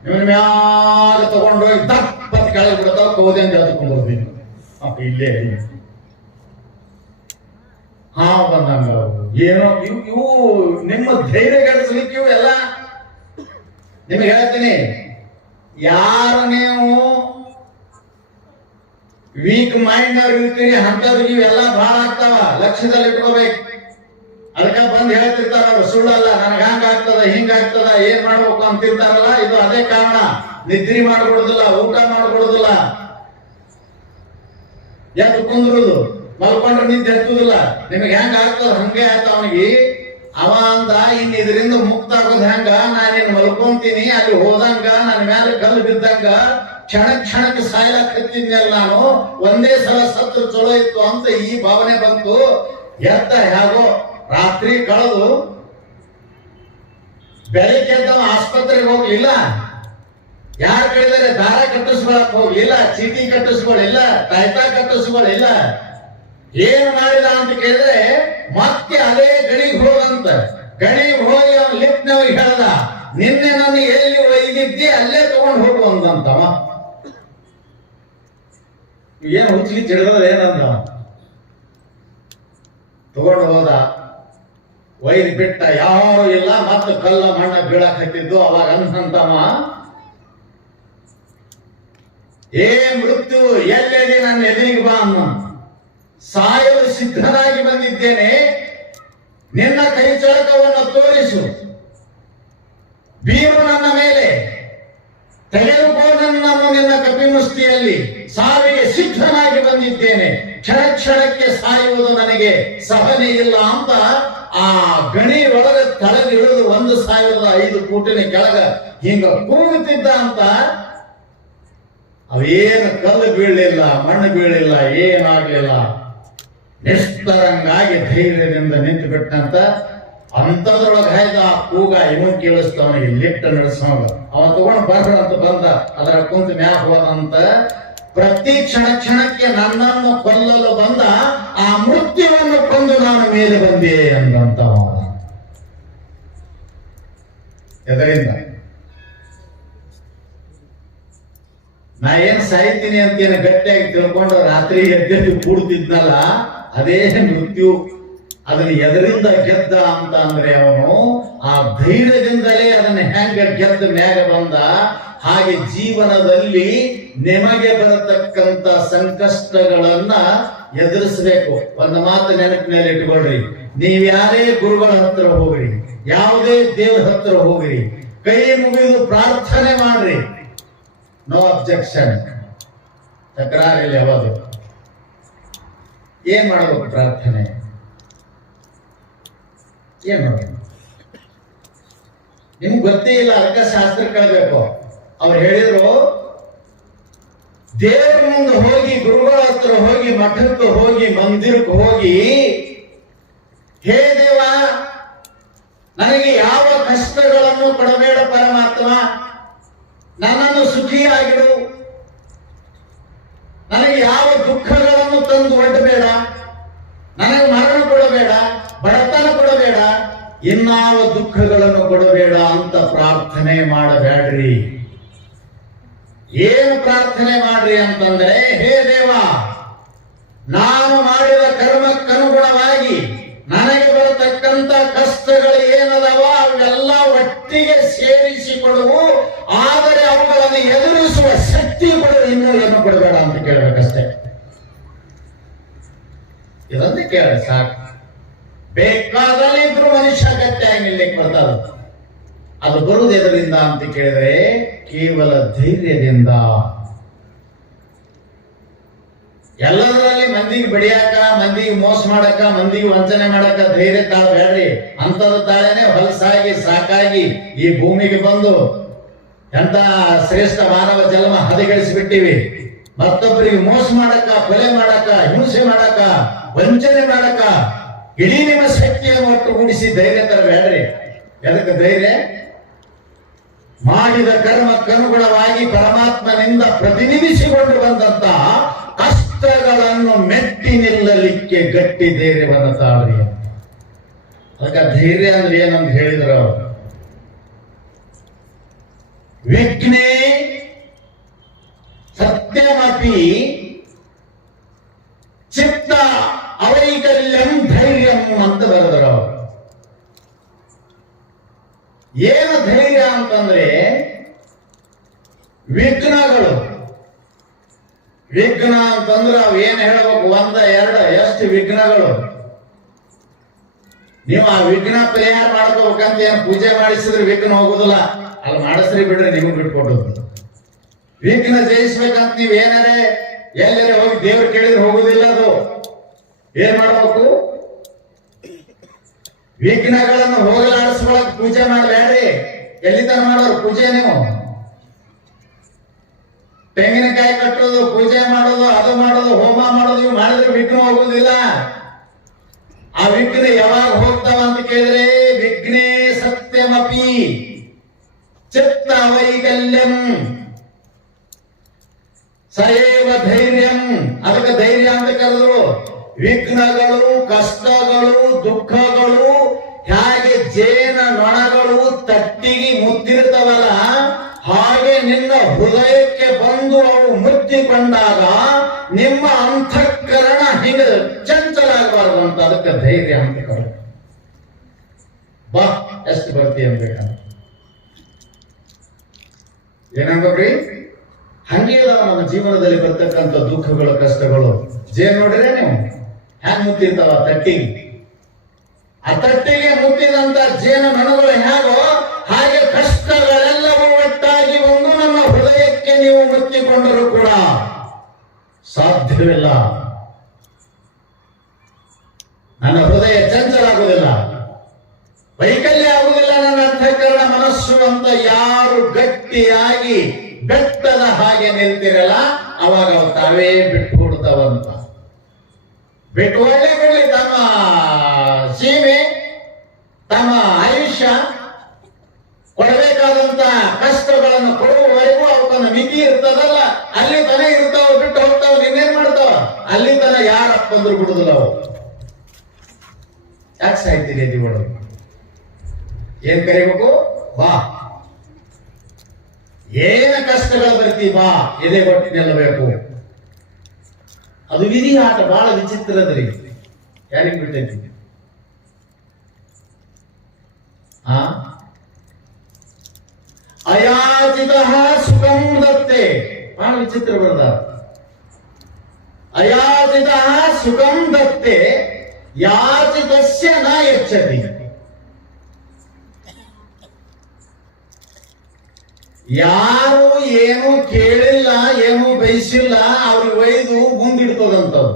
ನಿಮ್ಮನ್ನ ಮ್ಯಾಗ ತಗೊಂಡೋಗಿ ತಪ್ಪತ್ ಕೆಳಗೆ ಬಿಡ್ತಾವ, ಕೋದೆ ಅಂತ ಹೇಳ್ಕೊಂಡ್ಬರ್ದಿ ಇಲ್ಲೇ ಬಂದಂಗ. ಏನೋ ಇವು ನಿಮ್ಮ ಧೈರ್ಯ ಗೆಡಿಸ್ಲಿಕ್ಕೆ ಇವು ಎಲ್ಲ ನಿಮ್ಗೆ ಹೇಳ್ತೀನಿ. ಯಾರು ನೀವು ವೀಕ್ ಮೈಂಡ್ ಅವ್ರು ಇರ್ತೀರಿ, ಅಂತವ್ರಿಗೆ ಇವೆಲ್ಲ ಬಹಳ ಆಗ್ತಾವ, ಲಕ್ಷ್ಯದಲ್ಲಿ ಇಟ್ಕೋಬೇಕು. ಅದಕ್ಕೆ ಬಂದು ಹೇಳ್ತಿರ್ತಾರ ಅವ್ರು, ಸುಳ್ಳಲ್ಲ, ನನಗೆ ಹಂಗಾಗ್ತದ ಹಿಂಗಾಗ್ತದ ಏನ್ ಮಾಡ್ಬೇಕು ಅಂತಿರ್ತಾರಲ್ಲ, ಇದು ಅದೇ ಕಾರಣ. ನಿದ್ರಿ ಮಾಡ್ಕೊಡುದಿಲ್ಲ, ಊಟ ಮಾಡ್ಕೊಡುದಿಲ್ಲ, ಎದ್ದು ಕುಂದ್ರುದು, ಮಲ್ಕೊಂಡ್ರೆ ನಿದ್ದೆ ಹತ್ತುದಿಲ್ಲ. ನಿಮಗೆ ಹೆಂಗ ಆಗ್ತದ ಹಂಗೆ ಆಯ್ತು ಅವನಿಗೆ. ಅವ ಅಂದ, ಇನ್ ಇದರಿಂದ ಮುಕ್ತ ಆಗೋದು ಹೆಂಗ, ನಾನೇನ್ ಮಲ್ಕೊಂತೀನಿ, ಅಲ್ಲಿ ಹೋದಂಗ ನನ್ನ ಮೇಲೆ ಕಲ್ಲು ಬಿದ್ದಂಗ ಕ್ಷಣಕ್ಕೆ ಸಾಯ್ಲಾಕತ್ತಿದ್ನಲ್ಲ ನಾನು, ಒಂದೇ ಸಲ ಸತ್ರ ಚಲೋ ಇತ್ತು ಅಂತ ಈ ಭಾವನೆ ಬಂತು. ಎದ್ದ ಹೇಗೋ ರಾತ್ರಿ ಕಳೆದು ಬೆಳಿಗ್ಗೆ ಎದ್ದವ ಆಸ್ಪತ್ರೆಗೆ ಹೋಗ್ಲಿಲ್ಲ, ಯಾರು ಕೇಳಿದರೆ ದಾರ ಕಟ್ಟಿಸ್ಕೊಳಕ್ ಹೋಗ್ಲಿಲ್ಲ, ಚೀಟಿ ಕಟ್ಟಿಸ್ಕೊಳ್ಳಿಲ್ಲ, ತಾಯ್ತಾ ಕಟ್ಟಿಸ್ಕೊಳ್ಳಿಲ್ಲ. ಏನ್ ಮಾಡಿದ ಅಂತ ಕೇಳಿದ್ರೆ ಮತ್ತೆ ಅದೇ ಗಣಿಗೆ ಹೋಗಂತ. ಗಣಿಗೆ ಹೋಗಿ ಅವನು ಲಿಫ್ಟ್ನವ್ರಿಗೆ ಹೇಳ್ದ, ನಿನ್ನೆ ನನಗೆ ಎಲ್ಲಿ ಒಯ್ದಿದ್ದಿ ಅಲ್ಲೇ ತಗೊಂಡು ಹೋಗು ಅಂದಂತವ. ಏನ್ ಹುಚ್ಚಿಗೆ ಚಿಡಿದ ಏನಂದ, ತಗೊಂಡು ಹೋದ. ಒಯ್ದು ಬಿಟ್ಟ, ಯಾರು ಇಲ್ಲ, ಮತ್ತೆ ಕಲ್ಲ ಮಣ್ಣ ಬೀಳಕ್ ಹತ್ತಿದ್ದು. ಅವಾಗ ಅಂತಂತವ, ಏ ಮೃತ್ಯು ಎಲ್ಲೆಲ್ಲಿ ನನ್ನ ಎದುರಿಗೆ ಬಾ ಅನ್ನ, ಸಾಯಲು ಸಿದ್ಧನಾಗಿ ಬಂದಿದ್ದೇನೆ, ನಿನ್ನ ಕೈ ಚಳಕವನ್ನು ತೋರಿಸು, ಬೀರು ನನ್ನ ಮೇಲೆ, ತೆಗೆದುಕೋ ನನ್ನನ್ನು ನಿನ್ನ ಕಪಿಮುಷ್ಟಿಯಲ್ಲಿ, ಸಾವಿಗೆ ಸಿದ್ಧನಾಗಿ ಬಂದಿದ್ದೇನೆ, ಕ್ಷಣಕ್ಕೆ ಸಾಯುವುದು ನನಗೆ ಸಹನೆ ಇಲ್ಲ ಅಂತ ಆ ಗಣಿ ಒಳಗೆ ಕೆಳಗಿಳಿದು 1,005 ಫೂಟಿನ ಕೆಳಗ ಹಿಂಗ ಕೂಗುತ್ತಿದ್ದ ಅಂತ. ಅವೇನು ಕಲ್ಲು ಬೀಳಲಿಲ್ಲ, ಮಣ್ಣು ಬೀಳಲಿಲ್ಲ, ಏನಾಗ್ಲಿಲ್ಲ. ನಿಷ್ಠರಂಗಾಗಿ ಧೈರ್ಯದಿಂದ ನಿಂತು ಬಿಟ್ಟಂತ. ಅಂತದ್ರೊಳಗೆ ಹಾಯ್ದ ಆ ಕೂಗ ಇವನು ಕೇಳಿಸ್ತವನಿಗೆ, ಲಿಫ್ಟ್ ನಡೆಸೋಗ ಅವ ತಗೊಂಡು ಬರ್ರ ಅಂತ ಬಂದ. ಅದರ ಕುಂತ ಮ್ಯಾಗ ಹೋದಂತ. ಪ್ರತಿ ಕ್ಷಣಕ್ಕೆ ನನ್ನನ್ನು ಕೊಲ್ಲಲು ಬಂದ ಆ ಮೃತ್ಯುವನ್ನು ಕೊಂದು ನಾನು ಮೇಲೆ ಬಂದೆ ಅಂದಂತವ. ಎದರಿಂದ ನಾ ಏನ್ ಸಾಯ್ತೀನಿ ಅಂತ ಏನ ಗಟ್ಟಿಯಾಗಿ ತಿಳ್ಕೊಂಡು ರಾತ್ರಿ ಎದ್ದು ಕೂಡ್ತಿದ್ನಲ್ಲ, ಅದೇ ಮೃತ್ಯು. ಅದನ್ನ ಎದರಿಂದ ಗೆದ್ದ ಅಂತ ಅಂದ್ರೆ ಅವನು ಆ ಧೈರ್ಯದಿಂದಲೇ ಅದನ್ನ ಹೆಂಗ ಗೆದ್ದ ಮ್ಯಾಗ ಬಂದ. ಹಾಗೆ ಜೀವನದಲ್ಲಿ ನಿಮಗೆ ಬರತಕ್ಕಂತ ಸಂಕಷ್ಟಗಳನ್ನ ಎದುರಿಸಬೇಕು. ಒಂದು ಮಾತು ನೆನಪಿನಲ್ಲಿ ಇಟ್ಕೊಳ್ರಿ, ನೀವ್ಯಾರೇ ಗುರುಗಳ ಹತ್ರ ಹೋಗ್ರಿ, ಯಾವುದೇ ದೇವರ ಹತ್ರ ಹೋಗ್ರಿ, ಕೈ ಮುಗಿದು ಪ್ರಾರ್ಥನೆ ಮಾಡ್ರಿ, ನೋ ಅಬ್ಜೆಕ್ಷನ್, ತಕರಾರಿಲ್ಲ. ಯಾವುದು ಏನ್ ಮಾಡಬೇಕು? ಪ್ರಾರ್ಥನೆ ಏನ್ ಮಾಡಬೇಕು? ನಿಮ್ಗೆ ಗೊತ್ತೇ ಇಲ್ಲ, ಅದಕ್ಕೆ ಶಾಸ್ತ್ರ ಕೇಳಬೇಕು. ಅವ್ರು ಹೇಳಿದ್ರು, ದೇವರ ಮುಂದೆ ಹೋಗಿ, ಗುರುಗಳ ಹತ್ರ ಹೋಗಿ, ಮಠಕ್ಕೆ ಹೋಗಿ, ಮಂದಿರಕ್ಕೆ ಹೋಗಿ, ಹೇ ದೇವ, ನನಗೆ ಯಾವ ಕಷ್ಟಗಳನ್ನು ಕೊಡಬೇಡ ಪರಮಾತ್ಮ, ನನ್ನನ್ನು ಸುಖಿಯಾಗಿಡು, ನನಗೆ ಯಾವ ದುಃಖಗಳನ್ನು ತಂದು ಒಡ್ಡಬೇಡ, ನನಗೆ ಮರಣ ಕೊಡಬೇಡ, ಬಡತನ ಕೊಡಬೇಡ, ಇನ್ನಾವ ದುಃಖಗಳನ್ನು ಕೊಡಬೇಡ ಅಂತ ಪ್ರಾರ್ಥನೆ ಮಾಡಬೇಡ್ರಿ. ಏನು ಪ್ರಾರ್ಥನೆ ಮಾಡ್ರಿ ಅಂತಂದ್ರೆ, ಹೇ ದೇವ, ನಾನು ಮಾಡಿದ ಕರ್ಮಕ್ಕನುಗುಣವಾಗಿ ನನಗೆ ಬರತಕ್ಕಂತ ಕಷ್ಟಗಳು ಏನದವ ಅವೆಲ್ಲ ಒಟ್ಟಿಗೆ ಸೇರಿಸಿಕೊಡುವು, ಆದರೆ ಅವುಗಳನ್ನು ಎದುರಿಸಿ ಶಕ್ತಿ ಕೊಡು, ಇನ್ನೂ ಏನು ಕೊಡಬೇಡ ಅಂತ ಕೇಳಬೇಕಷ್ಟೇ. ಇದಂತೆ ಕೇಳ ಸಾಕು. ಬೇಕಾದಲ್ಲಿ ಇದ್ರು ಮನುಷ್ಯ ಗಟ್ಟಿಯಾಗಿ ನಿಲ್ಲಕ್ಕೆ ಬರ್ತದ. ಅದು ಬರುವುದು ಎದರಿಂದ ಅಂತ ಕೇಳಿದ್ರೆ ಕೇವಲ ಧೈರ್ಯದಿಂದ. ಎಲ್ಲದರಲ್ಲಿ ಮಂದಿಗೆ ಬಡಿಯಾಕ, ಮಂದಿಗೆ ಮೋಸ ಮಾಡಕ, ಮಂದಿಗೆ ವಂಚನೆ ಮಾಡಕ ಧೈರ್ಯ ತಾಳ್ಬೇಡ್ರಿ. ಅಂತದ ತಾಳೇನೆ ಹೊಲಸಾಗಿ ಸಾಕಾಗಿ ಈ ಭೂಮಿಗೆ ಬಂದು ಎಂತ ಶ್ರೇಷ್ಠ ಮಾನವ ಜನ್ಮ ಹದಗೆಡಿಸಿಬಿಟ್ಟಿವಿ. ಮತ್ತೊಬ್ಬರಿಗೆ ಮೋಸ ಮಾಡಕ, ಕೊಲೆ ಮಾಡಕ, ಹಿಂಸೆ ಮಾಡಕ, ವಂಚನೆ ಮಾಡಕ ಇಡೀ ನಿಮ್ಮ ಶಕ್ತಿಯನ್ನು ಒಟ್ಟುಗೂಡಿಸಿ ಧೈರ್ಯ ತರಬೇಡ್ರಿ. ಎದಕ್ಕೆ ಧೈರ್ಯ? ಮಾಡಿದ ಕರ್ಮಕ್ಕನುಗುಣವಾಗಿ ಪರಮಾತ್ಮನಿಂದ ಪ್ರತಿನಿಧಿಸಿಕೊಂಡು ಬಂದಂತ ಕಷ್ಟಗಳನ್ನು ಮೆಟ್ಟಿ ನಿಲ್ಲಲಿಕ್ಕೆ ಗಟ್ಟಿ ಧೈರ್ಯವನ್ನು ತಾಳ್ರಿ. ಅದಕ್ಕೆ ಧೈರ್ಯ ಅಂದ್ರೆ ಏನಂತ ಹೇಳಿದ್ರು ಅವರು, ವಿಘ್ನೇ ಸತ್ಯಮಪಿ ಚಿತ್ತ ಅವೈಕಲ್ಯಂ ಧೈರ್ಯಂ ಅಂತ ಬರೆದರು ಅವರು. ಏನು ಧೈರ್ಯ ಅಂತಂದ್ರೆ ವಿಘ್ನಗಳು. ವಿಘ್ನ ಅಂತಂದ್ರೆ ಅವು ಏನ್ ಹೇಳಬೇಕು? ಒಂದ ಎರಡ ಎಷ್ಟು ವಿಘ್ನಗಳು. ನೀವು ಆ ವಿಘ್ನ ಪರಿಹಾರ ಮಾಡ್ಕೋಬೇಕಂತ ಏನ್ ಪೂಜೆ ಮಾಡಿಸಿದ್ರೆ ವಿಘ್ನ ಹೋಗುದಿಲ್ಲ. ಅಲ್ಲಿ ಮಾಡಿಸ್ರಿ ಬಿಡ್ರಿ, ನಿಮಗೆ ಬಿಟ್ಕೊಟ್ಟು. ವಿಘ್ನ ಜಯಿಸ್ಬೇಕಂತ ನೀವ್ ಏನಾರೇ ಎಲ್ಲರೇ ಹೋಗಿ ದೇವ್ರು ಕೇಳಿದ್ರೆ ಹೋಗುದಿಲ್ಲ. ಅದು ಏನ್ ಮಾಡ್ಬೇಕು? ವಿಘ್ನಗಳನ್ನು ಹೋಗಲಾಡಿಸ್ಕೊಳಕ್ ಪೂಜೆ ಮಾಡಬೇಡ್ರಿ. ಎಲ್ಲಿ ತನ ಮಾಡೋರು ಪೂಜೆ? ನೀವು ತೆಂಗಿನಕಾಯಿ ಕಟ್ಟೋದು, ಪೂಜೆ ಮಾಡೋದು, ಅದು ಮಾಡೋದು, ಹೋಮ ಮಾಡೋದು, ಇವು ಮಾಡಿದ್ರೆ ವಿಘ್ನ ಹೋಗುದಿಲ್ಲ. ಆ ವಿಘ್ನ ಯಾವಾಗ ಹೋಗ್ತಾವ ಅಂತ ಕೇಳಿದ್ರೆ ವಿಘ್ನೇ ಸತ್ಯಮಪಿ ಚಿತ್ತ ವೈಕಲ್ಯಂ ಸಯೇವ ಧೈರ್ಯಂ. ಅದಕ್ಕೆ ಧೈರ್ಯ ಅಂತ ಕರೆದ್ರು. ವಿಘ್ನಗಳು, ಕಷ್ಟಗಳು, ದುಃಖಗಳು ಹೇಗೆ ಜೇನ ನೊಣಗಳು ತಟ್ಟಿಗೆ ಮುತ್ತಿರ್ತಾವಲ್ಲ, ಹಾಗೆ ನಿನ್ನ ಹೃದಯಕ್ಕೆ ಬಂದು ಅವು ಮುತ್ತಿಕೊಂಡಾಗ ನಿಮ್ಮ ಅಂತಃಕರಣ ಹಿಂಗ ಚಂಚಲ ಆಗಬಾರದು ಅಂತ ಅದಕ್ಕೆ ಧೈರ್ಯ ಅಂತ ಕರೆದ್ರು. ಬಾ ಎಷ್ಟು ಬರ್ತಿ ಅನ್ಬೇಕಂತ ಏನಂಗ್ರಿ? ಹಂಗೆ ಇದಾವ ನಮ್ಮ ಜೀವನದಲ್ಲಿ ಬರ್ತಕ್ಕಂಥ ದುಃಖಗಳು, ಕಷ್ಟಗಳು. ಜೇನ್ ನೋಡ್ರೆ ನೀವು ಹ್ಯಾಂಗ್ ಮುತ್ತಿರ್ತಾವ ತಟ್ಟಿಗೆ. ಆ ತಟ್ಟಿಗೆ ಮುತ್ತಿದಂತ ಜೇನ ನೊಣಗಳು ಹೇಗೋ ಹಾಗೆ ಕಷ್ಟಗಳೆಲ್ಲವೂ ಒಟ್ಟಾಗಿ ಒಂದು ನಮ್ಮ ಹೃದಯಕ್ಕೆ ನೀವು ಮುತ್ತಿಕೊಂಡರೂ ಕೂಡ ಸಾಧ್ಯವಿಲ್ಲ. ನನ್ನ ಹೃದಯ ಚಂಚಲ ಆಗುವುದಿಲ್ಲ, ವೈಕಲ್ಯ ಆಗುವುದಿಲ್ಲ, ನನ್ನ ಅಂತಃಕರಣ ಮನಸ್ಸು ಅಂತ ಯಾರು ಗಟ್ಟಿಯಾಗಿ ಬೆಟ್ಟದ ಹಾಗೆ ನಿಲ್ತಿರಲ್ಲ, ಅವಾಗ ಅವು ತಾವೇ ಬಿಟ್ಟು ಬಿಡ್ತಾವಂತ. ಬಿಟ್ಟು ಒಳ್ಳೆ ಬಿಡ್ಲಿ ತಮ್ಮ ಸೀಮೆ, ತಮ್ಮ ಆಯುಷ್ಯ, ಕೊಡಬೇಕಾದಂತ ಕಷ್ಟಗಳನ್ನು ಕೊಡುವವರೆಗೂ ಅವಕ್ಕೊಂದು ಮಿತಿ ಇರ್ತದಲ್ಲ, ಅಲ್ಲಿ ತನ ಇರ್ತಾವ, ಬಿಟ್ಟು ಹೋಗ್ತಾವ. ನಿನ್ನೇನ್ ಮಾಡ್ತಾವ? ಅಲ್ಲಿ ತನ ಯಾರಪ್ಪ ಅಂದ್ರು ಬಿಡುದಿಲ್ಲ ಅವು. ಯಾಕೆ ಸಾಯ್ತೀರಿ ದಿವಳು? ಏನ್ ಕರಿಬೇಕು? ಬಾ. ಏನ ಕಷ್ಟಗಳು ಬರ್ತೀವಿ ಬಾ, ಎದೆ ಕೊಟ್ಟು ನಿಲ್ಲಬೇಕು. ಅದು ವಿಧಿ ಆಟ ಬಹಳ ವಿಚಿತ್ರದ್ರಿ. ಯಾರಿಗೆ ಬಿಟ್ಟೈತಿ? ಅಯಾಚಿತ ಸುಖಂ ದತ್ತೆ. ಬಹಳ ವಿಚಿತ್ರ ಬರದ. ಅಯಾಚಿತ ಸುಖಂ ದತ್ತೆ ಯಾಚಿತಸ್ಯ ನ ಯಚ್ಚತಿ. ಯಾರು ಏನು ಕೇಳಿಲ್ಲ, ಏನು ಬಯಸಿಲ್ಲ, ಅವ್ರಿಗೆ ಒಯ್ದು ಮುಂದಿಡ್ತದಂತವ್ರು.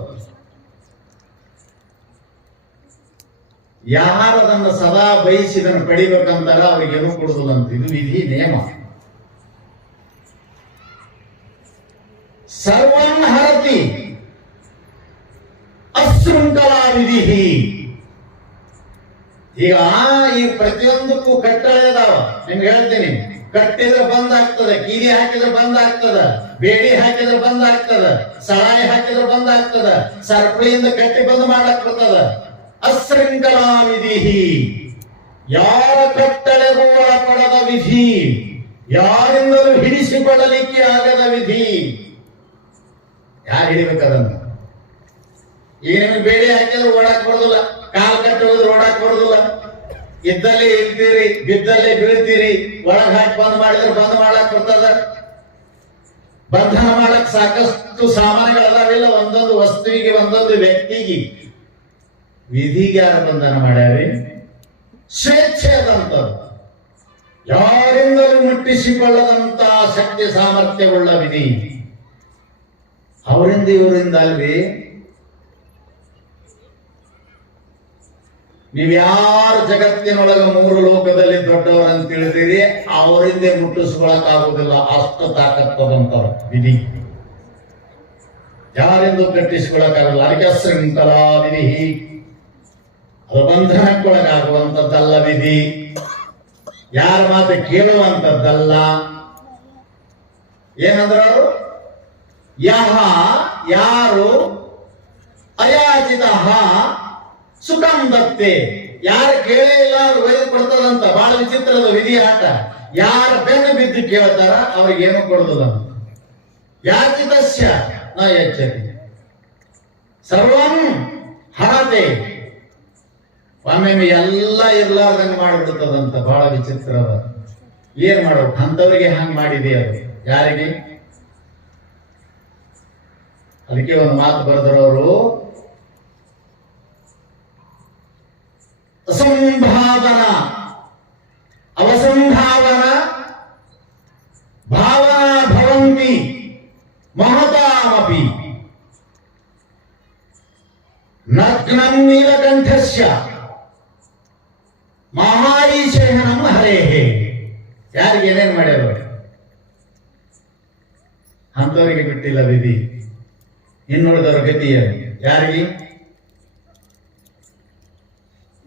ಯಾರದನ್ನ ಸದಾ ಬಯಸಿದನ್ನು ಪಡಿಬೇಕಂತಾರ ಅವ್ರಿಗೇನು ಕೊಡುದಿಲ್ಲಂತ. ಇದು ವಿಧಿ ನಿಯಮ. ಸರ್ವಂ ಹರತಿ ಅಶೃಂಖಲಾ ವಿಧಿ. ಈಗ ಈ ಪ್ರತಿಯೊಂದಕ್ಕೂ ಕಟ್ಟಳೆ ಅದಾವ. ನಿಮ್ಗೆ ಹೇಳ್ತೀನಿ, ಕಟ್ಟಿದ್ರೆ ಬಂದ್ ಆಗ್ತದ, ಕೀಲಿ ಹಾಕಿದ್ರೆ ಬಂದ್ ಆಗ್ತದ, ಬೇಡಿ ಹಾಕಿದ್ರೆ ಬಂದ್ ಆಗ್ತದ, ಸಳಾಯಿ ಹಾಕಿದ್ರೆ ಬಂದ್ ಆಗ್ತದ, ಸರ್ಪಳಿಯಿಂದ ಕಟ್ಟಿ ಬಂದ್ ಮಾಡಕ್ ಬರ್ತದ. ಅಶೃಂಖಲಾ ವಿಧಿ, ಯಾರ ಕಟ್ಟಳೆಗೂ ಒಳಪಡದ ವಿಧಿ, ಯಾರಿಂದಲೂ ಹಿಡಿಸಿಕೊಳ್ಳಲಿಕ್ಕೆ ಆಗದ ವಿಧಿ. ಯಾರು ಹಿಡಿಬೇಕದನ್ನು? ಈಗ ನಿಮಗೆ ಬೇಡಿ ಹಾಕಿದ್ರೆ ಓಡಾಕ್ ಬರೋದಿಲ್ಲ, ಕಾಲ್ ಕಟ್ಟಿ ಹೋದ್ರೆ ಓಡಾಕ್ ಬರೋದಿಲ್ಲ. ಇದ್ದಲ್ಲೇ ಇರ್ತೀರಿ, ಬಿದ್ದಲ್ಲೇ ಬೀಳ್ತೀರಿ. ಒಳಗ್ ಹಾಕಿ ಬಂದ್ ಮಾಡಿದ್ರೆ ಬಂದ್ ಮಾಡಕ್ ಬರ್ತದ. ಬಂಧನ ಮಾಡಕ್ ಸಾಕಷ್ಟು ಸಾಮಾನುಗಳದಾವಿಲ್ಲ. ಒಂದೊಂದು ವಸ್ತುವಿಗೆ, ಒಂದೊಂದು ವ್ಯಕ್ತಿಗೆ. ವಿಧಿಗೆ ಯಾರು ಬಂಧನ ಮಾಡ್ಯಾರಿ? ಸ್ವೇಚ್ಛೆ ಅದಂತದ್ದು. ಯಾರಿಂದಲೂ ಮುಟ್ಟಿಸಿಕೊಳ್ಳದಂತ ಶಕ್ತಿ ಸಾಮರ್ಥ್ಯವುಳ್ಳ ವಿಧಿ. ಅವರಿಂದ ಇವರಿಂದ ಅಲ್ವಿ. ನೀವ್ಯಾರು ಜಗತ್ತಿನೊಳಗ 3 ಲೋಕದಲ್ಲಿ ದೊಡ್ಡವರಂತ ತಿಳಿದಿರಿ, ಅವರಿಂದ ಮುಟ್ಟಿಸ್ಕೊಳಕ್ಕಾಗುವುದಿಲ್ಲ. ಅಷ್ಟು ತಾಕತ್ತದಂತವ್ರ ವಿಧಿ. ಯಾರಿಂದೂ ಕಟ್ಟಿಸಿಕೊಳ್ಳಕ್ಕಾಗಲ್ಲ. ಅದಕ್ಕೆ ಶೃಂಖಲಾ ವಿಧಿ. ಅದು ಬಂಧನಕ್ಕೊಳಗಾಗುವಂಥದ್ದಲ್ಲ ವಿಧಿ. ಯಾರ ಮಾತು ಕೇಳುವಂಥದ್ದಲ್ಲ. ಏನಂದ್ರ ಅವರು? ಯಹ ಯಾರು ಅಯಾಚಿತ ಸುಖಂ ದತ್ತೆ. ಯಾರು ಕೇಳೇ ಇಲ್ಲ ಅವ್ರು ಒಯ್ದು ಕೊಡ್ತದಂತ. ಬಹಳ ವಿಚಿತ್ರದ ವಿಧಿ ಆಟ. ಯಾರ ಬೆನ್ನು ಬಿದ್ದು ಕೇಳ್ತಾರ ಅವ್ರಿಗೇನು ಕೊಡುದಂತ. ಯಾಚಿತಸ್ಯ ನ ಯಚ್ಚತಿ ಸರ್ವಂ ಹರತೆ. ಒಮ್ಮೆ ಎಲ್ಲ ಇರ್ಲಾರ್ದಂಗೆ ಮಾಡಿಬಿಡ್ತದಂತ. ಬಹಳ ವಿಚಿತ್ರ ಅದ. ಏನ್ ಮಾಡೋದು? ಅಂತವ್ರಿಗೆ ಹಂಗ್ ಮಾಡಿದೆ ಅದು. ಯಾರಿಗೆ? ಅದಕ್ಕೆ ಒಂದು ಮಾತು ಬರೆದರವರು, ಅಸಂಭಾವನ ಅವಸಂಭಾವನ ಭಾವನಾ ಭವಂತಿ ಮಹತಾಮಪಿ ನಗ್ನಂ ನೀಲಕಂಠಸ್ಯ ಮಹಾರೀಶೇಹನಂ ಹರೇಹೇ. ಯಾರಿಗೆ ಏನೇನ್ ಮಾಡ್ಯಾರ ಅಂತವರಿಗೆ ಬಿಟ್ಟಿಲ್ಲ ವಿಧಿ. ಇನ್ನುಳಿದವರ ಗತಿ ಯಾರಿಗೆ?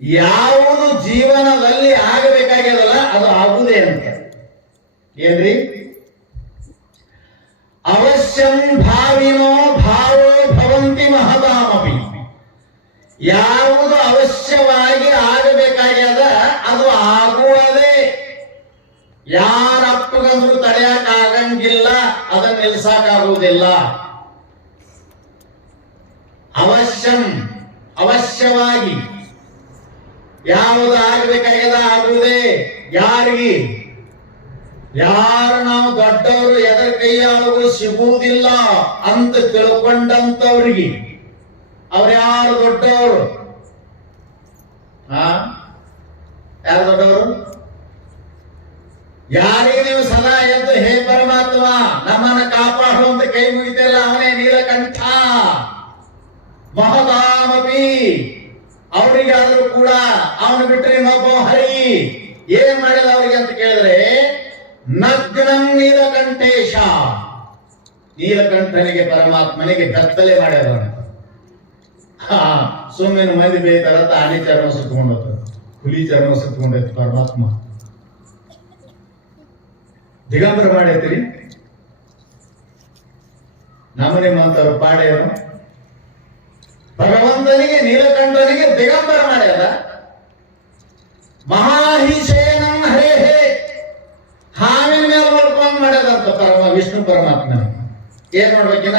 ಯಾವುದು ಜೀವನದಲ್ಲಿ ಆಗಬೇಕಾಗ್ಯದಲ್ಲ ಅದು ಆಗುದೇ ಅಂತ. ಏನ್ರಿ? ಅವಶ್ಯಂ ಭಾವಿನೋ ಭಾವೋ ಭವಂತಿ ಮಹತಾಮಪಿ. ಯಾವುದು ಅವಶ್ಯವಾಗಿ ಆಗಬೇಕಾಗ್ಯದ ಅದು ಆಗುವುದೇ. ಯಾರಪ್ಪಗಂದ್ರು ತಡೆಯಕ್ ಆಗಂಗಿಲ್ಲ, ಅದನ್ನ ನಿಲ್ಸಕ್ಕಾಗುವುದಿಲ್ಲ. ಅವಶ್ಯಂ ಅವಶ್ಯವಾಗಿ ಯಾವುದು ಆಗಬೇಕಾಗ್ಯದ ಆಗುವುದೇ. ಯಾರಿಗೆ? ಯಾರು ನಾವು ದೊಡ್ಡವರು ಎದರ ಕೈಯಾಳು ಸಿಗುವುದಿಲ್ಲ ಅಂತ ತಿಳ್ಕೊಂಡಂತವ್ರಿಗೆ. ಅವ್ರ್ಯಾರು ದೊಡ್ಡವರು? ಯಾರು ದೊಡ್ಡವರು? ಯಾರಿಗೆ ನೀವು ಸದಾ ಎದ್ದು ಹೇ ಪರಮಾತ್ಮ ನಮ್ಮನ್ನ ಕಾಪಾಡುವಂತ ಕೈ ಮುಗಿತಲ್ಲ ಅವನೇ ನೀಲಕಂಠ ಮಹದಾಮಪಿ. ಅವರಿಗಾದ್ರೂ ಕೂಡ ಅವನು ಬಿಟ್ಟರೆ ಇನ್ನೊಬ್ಬ ಹರಿ. ಏನ್ ಮಾಡಿದ ಅವರಿಗೆ ಅಂತ ಕೇಳಿದ್ರೆ, ನಗ್ನಂ ನೀಲಕಂಠೇಶ. ನೀಲಕಂಠನಿಗೆ ಪರಮಾತ್ಮನಿಗೆ ಬೆತ್ತಲೆ ಮಾಡ್ಯಾರ. ಸುಮ್ಮನೆ ಮಂದಿ ಬೇಯ್ತಾರ. ಆನೆ ಚರ್ಮ ಸುತ್ತಕೊಂಡತ್ತ, ಹುಲಿ ಚರ್ಮ ಸುತ್ತಕೊಂಡೈತಿ ಪರಮಾತ್ಮ. ದಿಗಂಬರ ಮಾಡೈತ್ರಿ. ನಮ್ಮ ನಿಮ್ಮಂತವ್ರ ಪಾಡ್ಯಾರ. ಭಗವಂತನಿಗೆ ನೀಲಕಂಠನಿಗೆ ದಿಗಂಬರ ಮಾಡ್ಯಾರ. ಮಹಾಹಿಶೇನಂ ಹರೇಹೇ. ಹಾವಿನ ಮೇಲೆ ನೋಡ್ಕೊಂಡ್ ಮಾಡ್ಯದಂತ ವಿಷ್ಣು ಪರಮಾತ್ಮ. ಏನ್ ಮಾಡ್ಬೇಕಿನ?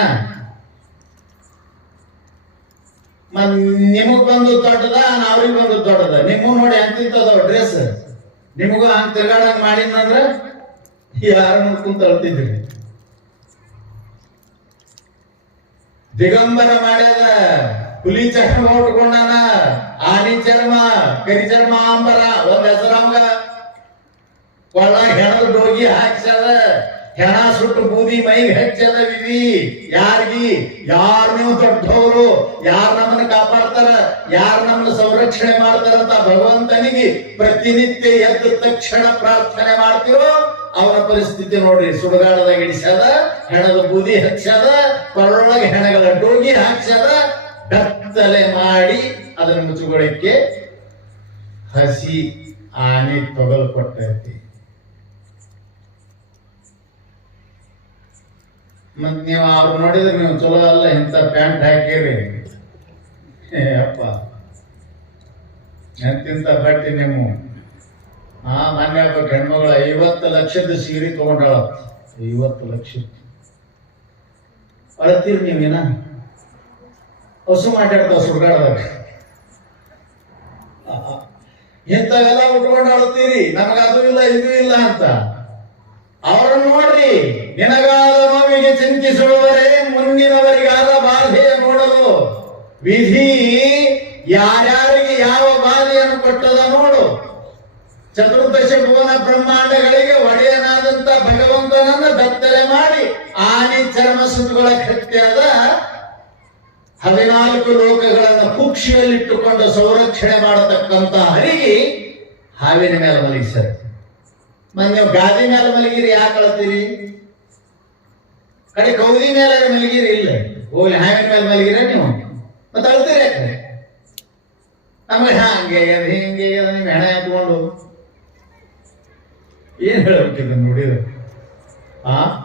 ನಿಮಗ್ ಬಂದು ದೊಡ್ಡದ, ಅವ್ರಿಗೆ ಬಂದು ದೊಡ್ಡದ. ನಿಮಗೂ ನೋಡಿ ಅಂತಿಂತದ ಡ್ರೆಸ್. ನಿಮಗೂ ಹಂಗ ತಿರ್ಗಾಡಂಗ್ ಮಾಡಿದ್ನಂದ್ರ ಯಾರು ಕುಂತ ಅಳ್ತಿದ್ರಿ. ದಿಗಂಬರ ಮಾಡ್ಯದ. ಹುಲಿ ಚರ್ಮ ಉಟ್ಕೊಂಡಾನ, ಆನಿ ಚರ್ಮ, ಕರಿ ಚರ್ಮ ಅಂಬರ. ಒಂದ್ ಹೆಸರವಂಗ ಕೊಳ್ಳ ಹೆಣದ ಡೋಗಿ ಹಾಕ್ಸದ. ಹೆಣ ಸುಟ್ಟು ಬೂದಿ ಮೈಗೆ ಹಚ್ಚದ ವಿಧಿ. ಯಾರಿಗಿ? ಯಾರು ನೀವು ದೊಡ್ಡವರು, ಯಾರು ನಮ್ಮನ್ನ ಕಾಪಾಡ್ತಾರ, ಯಾರು ನಮ್ಮನ್ನ ಸಂರಕ್ಷಣೆ ಮಾಡ್ತಾರಂತ ಭಗವಂತನಿಗೆ ಪ್ರತಿನಿತ್ಯ ಎದ್ದ ತಕ್ಷಣ ಪ್ರಾರ್ಥನೆ ಮಾಡ್ತಿರೋ ಅವರ ಪರಿಸ್ಥಿತಿ ನೋಡ್ರಿ. ಸುಡುಗಾಡದಾಗ ಇಡಿಸದ, ಹೆಣದ ಬೂದಿ ಹಚ್ಚದ, ಕೊರಳೊಳಗೆ ಹೆಣಗಳ ಡೋಗಿ ಹಾಕ್ಸದ, ಬೆತ್ತಲೆ ಮಾಡಿ ಅದನ್ನು ಮುಚ್ಚುಗೊಳಿಕ್ಕೆ ಹಸಿ ಆನೆ ತೊಗಲ್ಕೊಟ್ಟೈತಿ. ಮತ್ ನೀವು ಅವ್ರು ನೋಡಿದ್ರೆ ನೀವು ಚಲೋ ಅಲ್ಲ, ಇಂಥ ಪ್ಯಾಂಟ್ ಹಾಕಿರಿ ಅಪ್ಪ, ಎಂತಿಂತ ಬಟ್ಟೆ ನೀವು. ಮೊನ್ನೆ ಹಬ್ಬ ಹೆಣ್ಮಗಳು 50 ಲಕ್ಷದ ಸೀರೆ ತಗೊಂಡಾಳ. 50 ಲಕ್ಷ ಅಳತೀರಿ ನೀವೇನ? ಹಸು ಮಾತಾಡ್ತಾವ ಸುಡ್ಗಾಡದಾಗ. ಇಂಥವೆಲ್ಲ ಉಟ್ಕೊಂಡು ಅಳ್ತೀರಿ, ನಮಗ ಅದು ಇಲ್ಲ ಇದು ಇಲ್ಲ ಅಂತ. ಅವ್ರನ್ನ ನೋಡ್ರಿ. ನಿನಗಾದ ನೋವಿಗೆ ಚಿಂತಿಸುವವರೇ, ಮುಂದಿನವರಿಗಾದ ಬಾಧೆಯ ನೋಡಲು ವಿಧಿ ಯಾರ್ಯಾರಿಗೆ ಯಾವ ಬಾಧೆಯನ್ನು ಕೊಟ್ಟದ ನೋಡು. ಚತುರ್ದಶ ಭುವನ ಬ್ರಹ್ಮಾಂಡಗಳಿಗೆ ಒಡೆಯನಾದಂತ ಭಗವಂತನನ್ನು ಬೆತ್ತಲೆ ಮಾಡಿ ಆನೆ ಚರ್ಮ ಸುತ್ತುಗಳ ಕೃತ್ಯದ 14 ಲೋಕಗಳನ್ನು ಕುಕ್ಷಿಯಲ್ಲಿಟ್ಟುಕೊಂಡು ಸಂರಕ್ಷಣೆ ಮಾಡತಕ್ಕಂತ ಹರಿಗೆ ಹಾವಿನ ಮೇಲೆ ಮಲಗಿಸರಿ. ನೀವು ಗಾದಿ ಮೇಲೆ ಮಲಗಿರಿ, ಯಾಕೆ ಅಳ್ತೀರಿ? ಕಡೆ ಕೌದಿ ಮೇಲೆ ಮಲಗಿರಿ, ಇಲ್ಲ ಹೋಗ್ಲಿ ಹಾವಿನ ಮೇಲೆ ಮಲಗಿರ ನೀವು, ಮತ್ತೆ ಅಳ್ತೀರಿ ಯಾಕೆ? ನಮಗೆ ಹಂಗೆ ಹಿಂಗೆ ನೀವು ಹೆಣ ಹಾಕೊಂಡು ಏನ್ ಹೇಳ್ಬೇಕಿದೆ ನೋಡಿದ್ರೆ.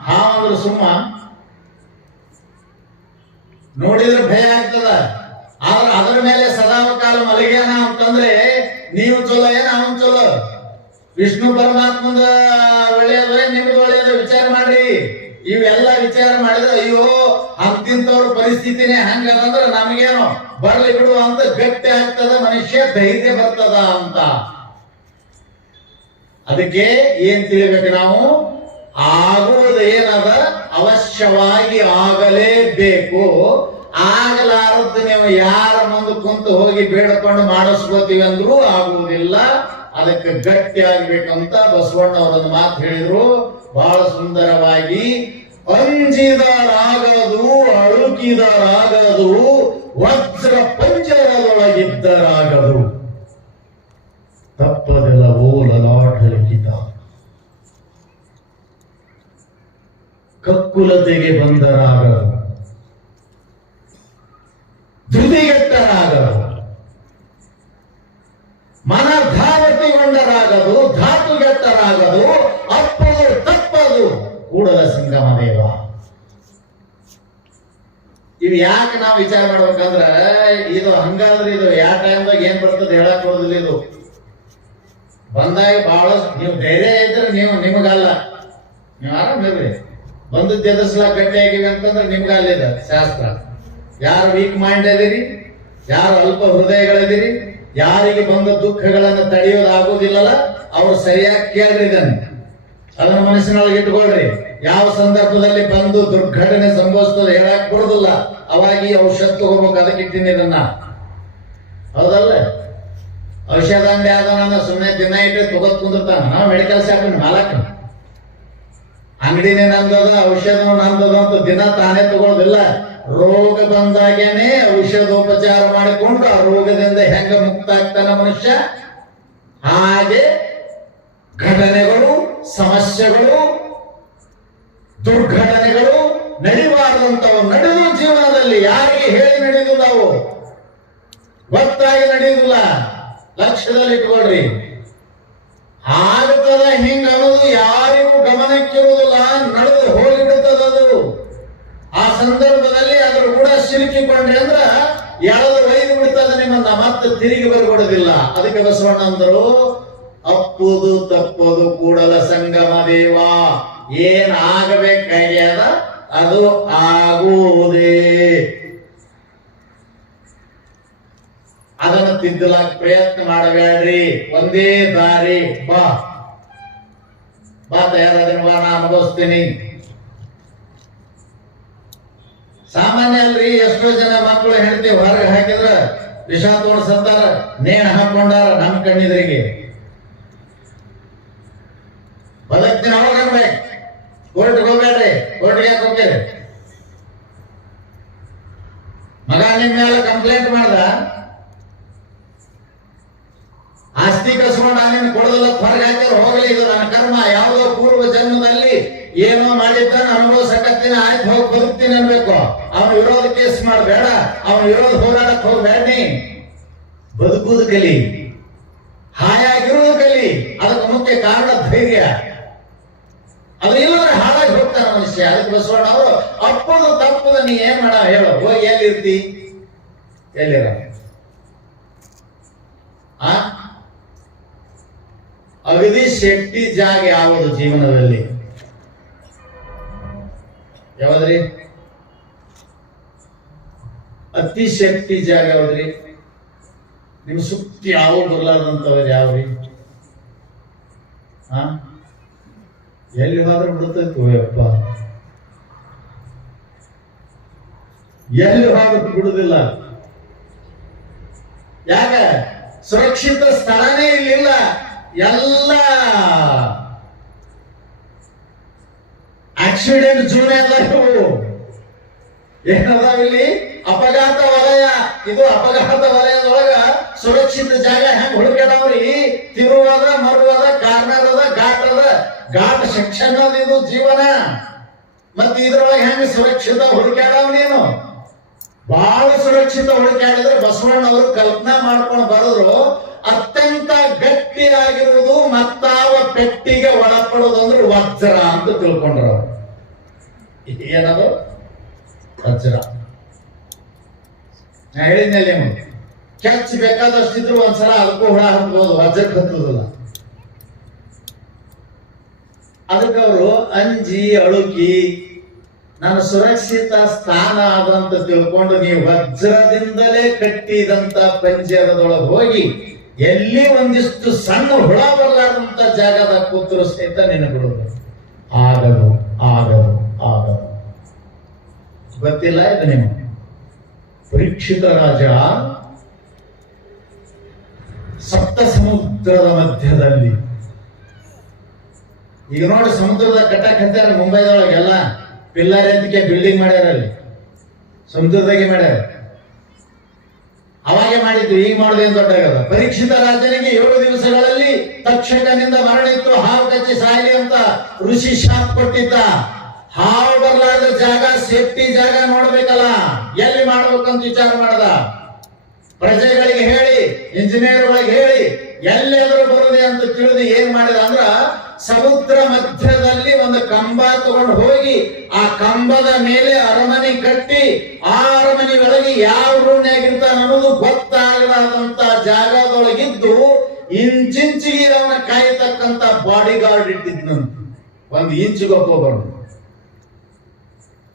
ಹಾವಂದ್ರೆ ಸುಮ್ಮ ನೋಡಿದ್ರೆ ಭಯ ಆಗ್ತದ. ಆದ್ರೆ ಅದರ ಮೇಲೆ ಸದಾಕಾಲ ಮಲಗ್ಯಾನ ಅಂತಂದ್ರೆ ನೀವು ಚಲೋ ಏನ ಅವನ್ ಚಲೋ? ವಿಷ್ಣು ಪರಮಾತ್ಮದ ಒಳ್ಳೆಯದು ನಿಮ್ದು ಒಳ್ಳೆಯದು ವಿಚಾರ ಮಾಡ್ರಿ. ಇವೆಲ್ಲ ವಿಚಾರ ಮಾಡಿದ್ರೆ ಅಯ್ಯೋ ಅಂತಿಂತವ್ರ ಪರಿಸ್ಥಿತಿನೇ ಹಂಗದಂದ್ರೆ ನಮಗೇನೋ ಬರ್ಲಿ ಬಿಡು ಅಂತ ಗಟ್ಟಿ ಆಗ್ತದ, ಮನುಷ್ಯ ಧೈರ್ಯ ಬರ್ತದ ಅಂತ. ಅದಕ್ಕೆ ಏನ್ ತಿಳಿಬೇಕು ನಾವು? ಆಗುವುದೇನದ ಅವಶ್ಯವಾಗಿ ಆಗಲೇಬೇಕು. ಆಗಲಾರದ್ದು ನೀವು ಯಾರ ಮುಂದೆ ಕುಂತು ಹೋಗಿ ಬೇಡ್ಕೊಂಡು ಮಾಡಿಸ್ಕೋತೀವಿ ಅಂದ್ರೂ ಆಗುವುದಿಲ್ಲ. ಅದಕ್ಕೆ ಗಟ್ಟಿ ಆಗ್ಬೇಕಂತ ಬಸವಣ್ಣವರೊಂದು ಮಾತು ಹೇಳಿದ್ರು ಬಹಳ ಸುಂದರವಾಗಿ. ಅಂಜಿದರಾಗದು, ಅಳುಕಿದರಾಗದು, ವಜ್ರ ಪಂಜರದೊಳಗಿದ್ದರಾಗದು, ತಪ್ಪದೆಲ್ಲವೋ ಲಲಾಟಲಿಖಿತ. ಕಕ್ಕುಲತೆಗೆ ಬಂದರಾಗದು, ಧೃತಿಗೆಟ್ಟರಾಗದು, ಮನಧಾವತಿಗೊಂಡರಾಗದು, ಧಾತುಗೆಟ್ಟರಾಗದು, ಅಪ್ಪದು ತಪ್ಪದು ಕೂಡಲ ಸಂಗಮ ದೇವ. ಇವು ಯಾಕೆ ನಾವು ವಿಚಾರ ಮಾಡ್ಬೇಕಂದ್ರ ಇದು ಹಂಗಾದ್ರೆ ಇದು ಯಾವ ಟೈಮ್ದಾಗ ಏನ್ ಬರ್ತದೆ ಹೇಳಕ್ ಬರೋದಿಲ್ಲ. ಇದು ಬಂದಾಗ ಬಹಳಷ್ಟು ನೀವು ಧೈರ್ಯ ಇದ್ರೆ ನಿಮಗಲ್ಲ, ನೀವು ಆರಾಮಿರ್ರಿ. ಬಂದದ್ದು ಎದುರಿಸ್ಲಾಕ ಗಟ್ಟಿ ಆಗಿವಿ ಅಂತಂದ್ರೆ ನಿಮ್ಗಲ್ಲಿದೆ ಶಾಸ್ತ್ರ. ಯಾರು ವೀಕ್ ಮೈಂಡ್ ಇದೀರಿ, ಯಾರು ಅಲ್ಪ ಹೃದಯಗಳಿದ್ದೀರಿ, ಯಾರಿಗೆ ಬಂದ ದುಃಖಗಳನ್ನು ತಡೆಯೋದಾಗುವುದಿಲ್ಲಲ್ಲ, ಅವ್ರು ಸರಿಯಾಗಿ ಕೇಳ್ರಿ. ಅದನ್ನ ಮನಸ್ಸಿನೊಳಗೆ ಇಟ್ಕೊಳ್ರಿ. ಯಾವ ಸಂದರ್ಭದಲ್ಲಿ ಬಂದು ದುರ್ಘಟನೆ ಸಂಭವಿಸ್ತದೆ ಹೇಳಕ್ ಕೊಡುದಿಲ್ಲ, ಅವಾಗಿ ಔಷಧ ತಗೋಬೇಕು. ಅದಕ್ಕೆ ಇಟ್ಟಿನಿ ಇದನ್ನ, ಹೌದಲ್ಲ? ಔಷಧ ಅಂಗಡಿ ಆದ ಸುಮ್ಮನೆ ದಿನ ಇಟ್ಟು ತಗೋದ್ ಕುಂದಿರ್ತಾನ. ನಾವು ಮೆಡಿಕಲ್ ಶಾಪ್ ಮಾಲಕ್, ಅಂಗಡಿನೇ ನಂದದ, ಔಷಧ ನಂದದ ಅಂತ ದಿನ ತಾನೇ ತಗೊಳ್ಳೋದಿಲ್ಲ. ರೋಗ ಬಂದಾಗೇನೆ ಔಷಧೋಪಚಾರ ಮಾಡಿಕೊಂಡು ಆ ರೋಗದಿಂದ ಹೆಂಗ ಮುಕ್ತ ಆಗ್ತಾನ ಮನುಷ್ಯ, ಹಾಗೆ ಘಟನೆಗಳು, ಸಮಸ್ಯೆಗಳು, ದುರ್ಘಟನೆಗಳು ನಡೆಯಬಾರದಂತವು ನಡೆದು ಜೀವನದಲ್ಲಿ ಯಾರಿಗೆ ಹೇಳಿ ನಡೆಯುವುದಿಲ್ಲ, ಅವು ಗೊತ್ತಾಗಿ ನಡೆಯುವುದಿಲ್ಲ. ಲಕ್ಷ್ಯದಲ್ಲಿ ಇಟ್ಕೊಳ್ರಿ. ಆಗ್ತದ ಹಿಂಗ ಅನ್ನೋದು ಯಾರಿಗೂ ಗಮನಕ್ಕಿರುವುದಿಲ್ಲ, ನಡೆದು ಹೋಗಿಬಿಡುತ್ತದದು. ಆ ಸಂದರ್ಭದಲ್ಲಿ ಅದ್ರ ಕೂಡ ಸಿಲುಕಿಕೊಂಡ್ರಿ ಅಂದ್ರ ಎಳೆದು ಒಯ್ದು ಬಿಡ್ತದ ನಿಮ್ಮನ್ನ, ಮತ್ತೆ ತಿರುಗಿ ಬರ್ಕೊಡೋದಿಲ್ಲ. ಅದಕ್ಕೆ ಬಸವಣ್ಣ ಅಂದರು, ಅಪ್ಪುದು ತಪ್ಪುದು ಕೂಡಲ ಸಂಗಮ ದೇವ. ಏನ್ ಆಗಬೇಕಾಗ್ಯದ ಅದು ಆಗುವುದೇ. ಅದನ್ನು ತಿದ್ದಲಾಕ ಪ್ರಯತ್ನ ಮಾಡಬೇಡ್ರಿ. ಒಂದೇ ದಾರಿ, ಬಾ ಬಾ ತಯಾರಾದ್ರೆ ಬಾ, ನಾ ಅನುಭವಿಸ್ತೀನಿ. ಸಾಮಾನ್ಯ ಅಲ್ರಿ, ಎಷ್ಟೋ ಜನ ಮಕ್ಕಳು ಹೆಂಡತಿ ಹೊರಗೆ ಹಾಕಿದ್ರ ವಿಷ ತೋಡ್ ಸತ್ತಾರ, ನೇಣ ಹಾಕೊಂಡಾರ ನಮ್ಮ ಕಣ್ಣಿದ್ರಿಗೆ. ಬದಕ್ತಿನ ಹೋಗ್ಬೇಕು, ಕೋರ್ಟ್ಗೆ ಹೋಗ್ಬೇಡ್ರಿ. ಕೋರ್ಟ್ಗೆ ಯಾಕೆ ಹೋಗ್ತೀರಿ? ಮಗ ನಿಮ್ ಮೇಲೆ ಕಂಪ್ಲೇಂಟ್ ಮಾಡ್ದ, ಆಸ್ತಿ ಕಸ್ಕೊಂಡ ನೀನು ಕೊಡೋದಿಲ್ಲ, ಹೊರಗೆ ಹಾಕಿದ್ರೆ ಹೋಗ್ಲಿ, ಇದು ನನ್ನ ಕರ್ಮ, ಯಾವುದೋ ಪೂರ್ವ ಜನ್ಮದಲ್ಲಿ ಏನೋ ಮಾಡಿದ್ದಾನ ಅನುಭವಿಸಕತ್ತೀನಿ, ಆಯ್ತು ಹೋಗಿ ಬದುಕ್ತೀನಿ ಅನ್ಬೇಕು. ಅವನು ವಿರೋಧ ಕೇಸ್ ಮಾಡಬೇಡ, ಅವನು ವಿರೋಧ ಹೋರಾಡಕ್ ಹೋಗ್ಬೇಡಿ. ಬದುಕುವುದು ಕಲಿ, ಹಾಯಾಗಿರುವುದು ಕಲಿ. ಅದಕ್ಕೆ ಮುಖ್ಯ ಕಾರಣ ಧೈರ್ಯ. ಅದು ಇಲ್ಲದ್ರೆ ಹಾಳಾಗಿ ಹೋಗ್ತಾನ ಮನುಷ್ಯ. ಅದಕ್ಕೆ ಬಸವಣ್ಣ ಅವರು ಅಪ್ಪದು ತಪ್ಪದ ನೀ ಏನ್ ಮಾಡ ಹೇಳು, ಹೋಗಿ ಎಲ್ಲಿರ್ತಿ, ಎಲ್ಲಿರ ಅಗದಿ ಶೆಟ್ಟಿ ಜಾಗ ಯಾವುದು ಜೀವನದಲ್ಲಿ? ಯಾವದ್ರಿ? ಅತಿ ಶಕ್ತಿ ಜಾಗ ಯಾವದ್ರಿ? ನಿಮ್ ಸುತ್ತಿ ಯಾವ ಬರಲಾರ್ದಂತವ್ರು ಯಾವ್ರಿ? ಎಲ್ಲಿ ಹೋದ್ರೆ ಬಿಡುತ್ತೈತು ಅಪ್ಪ. ಎಲ್ಲಿ ಹೋಗೋದು ಬಿಡುದಿಲ್ಲ. ಯಾಕ? ಸುರಕ್ಷಿತ ಸ್ಥಳನೇ ಇಲ್ಲಿಲ್ಲ. ಎಲ್ಲ ಆಕ್ಸಿಡೆಂಟ್ ಜೂನ್ ಅದಾವು. ಏನದಾವ ಇಲ್ಲಿ? ಅಪಘಾತ ವಲಯ. ಇದು ಅಪಘಾತ ವಲಯದೊಳಗ ಸುರಕ್ಷಿತ ಜಾಗ ಹೆಂಗ್ ಹುಡುಕ್ಯಾಡವ್ರಿ? ತಿರುವಾದ, ಮರುವಾದ, ಕಾರ್ನರ್ ಅದ, ಘಾಟ್ ಅದ, ಘಾಟ್ ಸೆಕ್ಷನ್ ಅದ. ಇದು ಜೀವನ. ಮತ್ತೆ ಇದ್ರೊಳಗೆ ಹೆಂಗ್ ಸುರಕ್ಷಿತ ಹುಡುಕ್ಯಾಡವ್ ನೀನು? ಬಹಳ ಸುರಕ್ಷಿತ ಹುಡುಕ್ಯಾಡಿದ್ರೆ ಬಸವಣ್ಣವರು ಕಲ್ಪನಾ ಮಾಡ್ಕೊಂಡು ಬರೋರು ಅತ್ಯಂತ ಗಟ್ಟಿಯಾಗಿರುವುದು ಮತ್ತಾವ ಪೆಟ್ಟಿಗೆ ಒಳಪಡೋದು ಅಂದ್ರೆ ವಜ್ರ ಅಂತ ತಿಳ್ಕೊಂಡ್ರು. ಏನದು? ವಜ್ರ. ನಾ ಹೇಳಿದ್ನಲ್ಲಿ ಕೆಚ್ಚ ಬೇಕಾದಷ್ಟಿದ್ರು ಒಂದ್ಸಲ ಅದಕ್ಕೂ ಹುಳ ಹತ್ಬೋದು, ವಜ್ರಕ್ಕೆ ಹತ್ತುದಿಲ್ಲ. ಅದಕ್ಕೆ ಅವರು ಅಂಜಿ ಅಳುಕಿ ನನ್ನ ಸುರಕ್ಷಿತ ಸ್ಥಾನ ಆದಂತ ತಿಳ್ಕೊಂಡು ನೀವು ವಜ್ರದಿಂದಲೇ ಕಟ್ಟಿದಂತ ಪಂಜರದೊಳಗೆ ಹೋಗಿ ಎಲ್ಲಿ ಒಂದಿಷ್ಟು ಸಣ್ಣ ಹುಳ ಬರಲಾರಂತ ಜಾಗದ ಕೂತರು ಸಹಿತ ನೆನಬಿಡುವುದು. ಆಗದು ಆಗದು ಆಗದು. ಗೊತ್ತಿಲ್ಲ ಇದು ನಿಮಗೆ? ಪರೀಕ್ಷಿತ ರಾಜ ಸಪ್ತ ಸಮುದ್ರದ ಮಧ್ಯದಲ್ಲಿ, ಈಗ ನೋಡಿ ಸಮುದ್ರದ ಕಟ್ಟಕ್ ಹತ್ತಾರ ಮುಂಬೈದೊಳಗೆಲ್ಲ ಪಿಲ್ಲರ್ ಎಂತಕ್ಕೆ ಬಿಲ್ಡಿಂಗ್ ಮಾಡ್ಯಾರ, ಅಲ್ಲಿ ಸಮುದ್ರದಾಗೆ ಮಾಡ್ಯಾರ. ಅವಾಗೆ ಮಾಡಿದ್ದು, ಈಗ ಮಾಡುದು ಏನ್ ದೊಡ್ಡಾಗದ. ಪರೀಕ್ಷಿತ ರಾಜನಿಗೆ 7 ದಿವಸಗಳಲ್ಲಿ ತಕ್ಷಕನಿಂದ ಮರಣಿತ್ತು, ಹಾವು ಕಚ್ಚಿ ಸಾಯಲಿ ಅಂತ ಋಷಿ ಶಾಪ್ ಕೊಟ್ಟಿದ್ದ. ಹಾವು ಬರಲಾದ ಜಾಗ, ಸೇಫ್ಟಿ ಜಾಗ ನೋಡ್ಬೇಕಲ್ಲ, ಎಲ್ಲಿ ಮಾಡ್ಬೇಕಂತ ವಿಚಾರ ಮಾಡ್ದ. ಪ್ರಜೆಗಳಿಗೆ ಹೇಳಿ, ಇಂಜಿನಿಯರ್ಗಳಿಗೆ ಹೇಳಿ, ಎಲ್ಲೆದ್ರು ಬರುದೆ ಅಂತ ತಿಳಿದು ಏನ್ ಮಾಡಿದ ಅಂದ್ರ ಸಮುದ್ರ ಮಧ್ಯದಲ್ಲಿ ಒಂದು ಕಂಬ ತಗೊಂಡು ಹೋಗಿ ಆ ಕಂಬದ ಮೇಲೆ ಅರಮನೆ ಕಟ್ಟಿ ಆ ಅರಮನೆ ಒಳಗೆ ಯಾವ ರೂಮ್ನಾಗಿರ್ತಾನ ಅನ್ನೋದು ಗೊತ್ತಾಗಲಾದಂತ ಜಾಗದೊಳಗಿದ್ದು ಇಂಚಿಂಚಿಗೆ ಅವನ ಕಾಯತಕ್ಕಂತ ಬಾಡಿ ಗಾರ್ಡ್ ಇಟ್ಟಿದ್ನಂತ. 1 ಇಂಚ್ ಗೊಬ್ಬರು.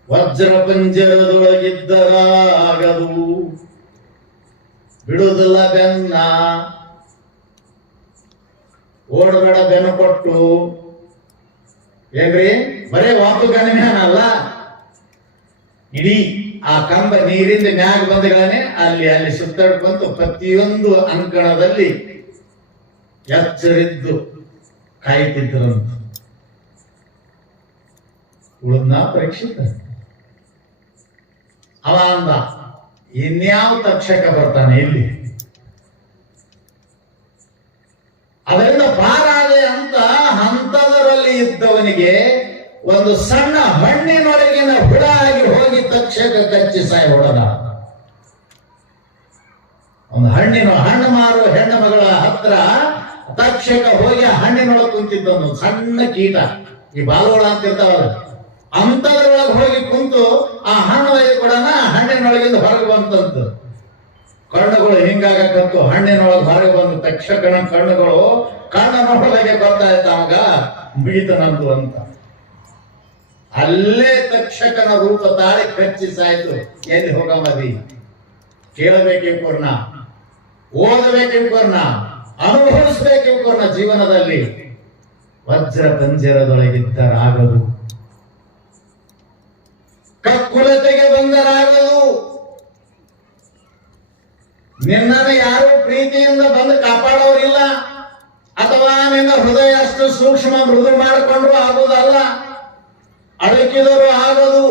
ವಜ್ರ ಪಂಜರದೊಳಗಿದ್ದರಾಗದು, ಬಿಡುವುದಿಲ್ಲ ಬೆನ್ನ, ಓಡಬೇಡ ಬೆನ್ನು ಕೊಟ್ಟು. ಏನ್ರಿ? ಬರೇ ವಾಪು ಗಣಿಮ್ಯಾನ ಅಲ್ಲ, ಇಡೀ ಆ ಕಂಬ ನೀರಿಂದ ಮ್ಯಾಗ ಬಂದಗಳೇ ಅಲ್ಲಿ ಅಲ್ಲಿ ಸುತ್ತಾಡ್ಕೊಂತು ಪ್ರತಿಯೊಂದು ಅಂಕಣದಲ್ಲಿ ಎಚ್ಚರಿದ್ದು ಕಾಯ್ತಿದ್ರಂತ. ಉಳಿದ್ನ ಪರೀಕ್ಷಿತ. ಅವ ಅಂದ, ಇನ್ಯಾವ ತಕ್ಷಕ ಬರ್ತಾನೆ ಇಲ್ಲಿ? ಅದರಿಂದ ಪಾರಾದೆ ಅಂತ ಹಂತದರಲ್ಲಿ ಇದ್ದವನಿಗೆ ಒಂದು ಸಣ್ಣ ಹಣ್ಣಿನೊಳಗಿನ ಹುಳ ಆಗಿ ಹೋಗಿ ತಕ್ಷಕ ಕಚ್ಚಿ ಸಾಯಿ ಹೊಡೆದ. ಒಂದು ಹಣ್ಣು ಮಾರುವ ಹೆಣ್ಣು ಮಗಳ ಹತ್ರ ತಕ್ಷಕ ಹೋಗಿ ಹಣ್ಣಿನೊಳಗೆ ಕುಂತಿದ್ದೊಂದು ಸಣ್ಣ ಕೀಟ, ಈ ಬಾಲೋಳ ಅಂತ ಇರ್ತಾವಲ್ಲ, ಅಂತದ್ರೊಳಗೆ ಹೋಗಿ ಕುಂತು ಆ ಹಣ್ಣು ಒಯ್ದು ಕೊಡೋಣ, ಹಣ್ಣಿನೊಳಗಿಂದ ಹೊರಗೆ ಬಂತಂತ. ಕಣ್ಣುಗಳು ಹಿಂಗಾಗಕ್ಕಂತು ಹಣ್ಣಿನೊಳಗೆ ಹೊರಗೆ ಬಂದು ತಕ್ಷಕನ ಕಣ್ಣುಗಳು ಕಣ್ಣನೊಳಗೆ ಗೊತ್ತಾಯ್ತು ಅವಾಗ ಮುಗಿತನಂತು ಅಂತ. ಅಲ್ಲೇ ತಕ್ಷಕನ ರೂಪ ತಾಳಿ ಕಚ್ಚಿ ಸಾಯ್ತು. ಎಲ್ಲಿ ಹೋಗಮದಿ? ಕೇಳಬೇಕಿವ್ರನ್ನ, ಓದಬೇಕಿವ್ರನ್ನ, ಅನುಭವಿಸ್ಬೇಕಿವ್ರನ್ನ ಜೀವನದಲ್ಲಿ. ವಜ್ರ ಪಂಜರದೊಳಗಿದ್ದರಾಗದು, ಕಕ್ಕುಲತೆಗೆ ಬಂದರಾಗದು. ನಿನ್ನನ್ನು ಯಾರು ಪ್ರೀತಿಯಿಂದ ಬಂದು ಕಾಪಾಡೋರಿಲ್ಲ, ಅಥವಾ ನಿನ್ನ ಹೃದಯ ಅಷ್ಟು ಸೂಕ್ಷ್ಮ ಮೃದು ಮಾಡಿಕೊಂಡ್ರು ಆಗೋದಲ್ಲ, ಅಡಕಿದರು ಆಗದು.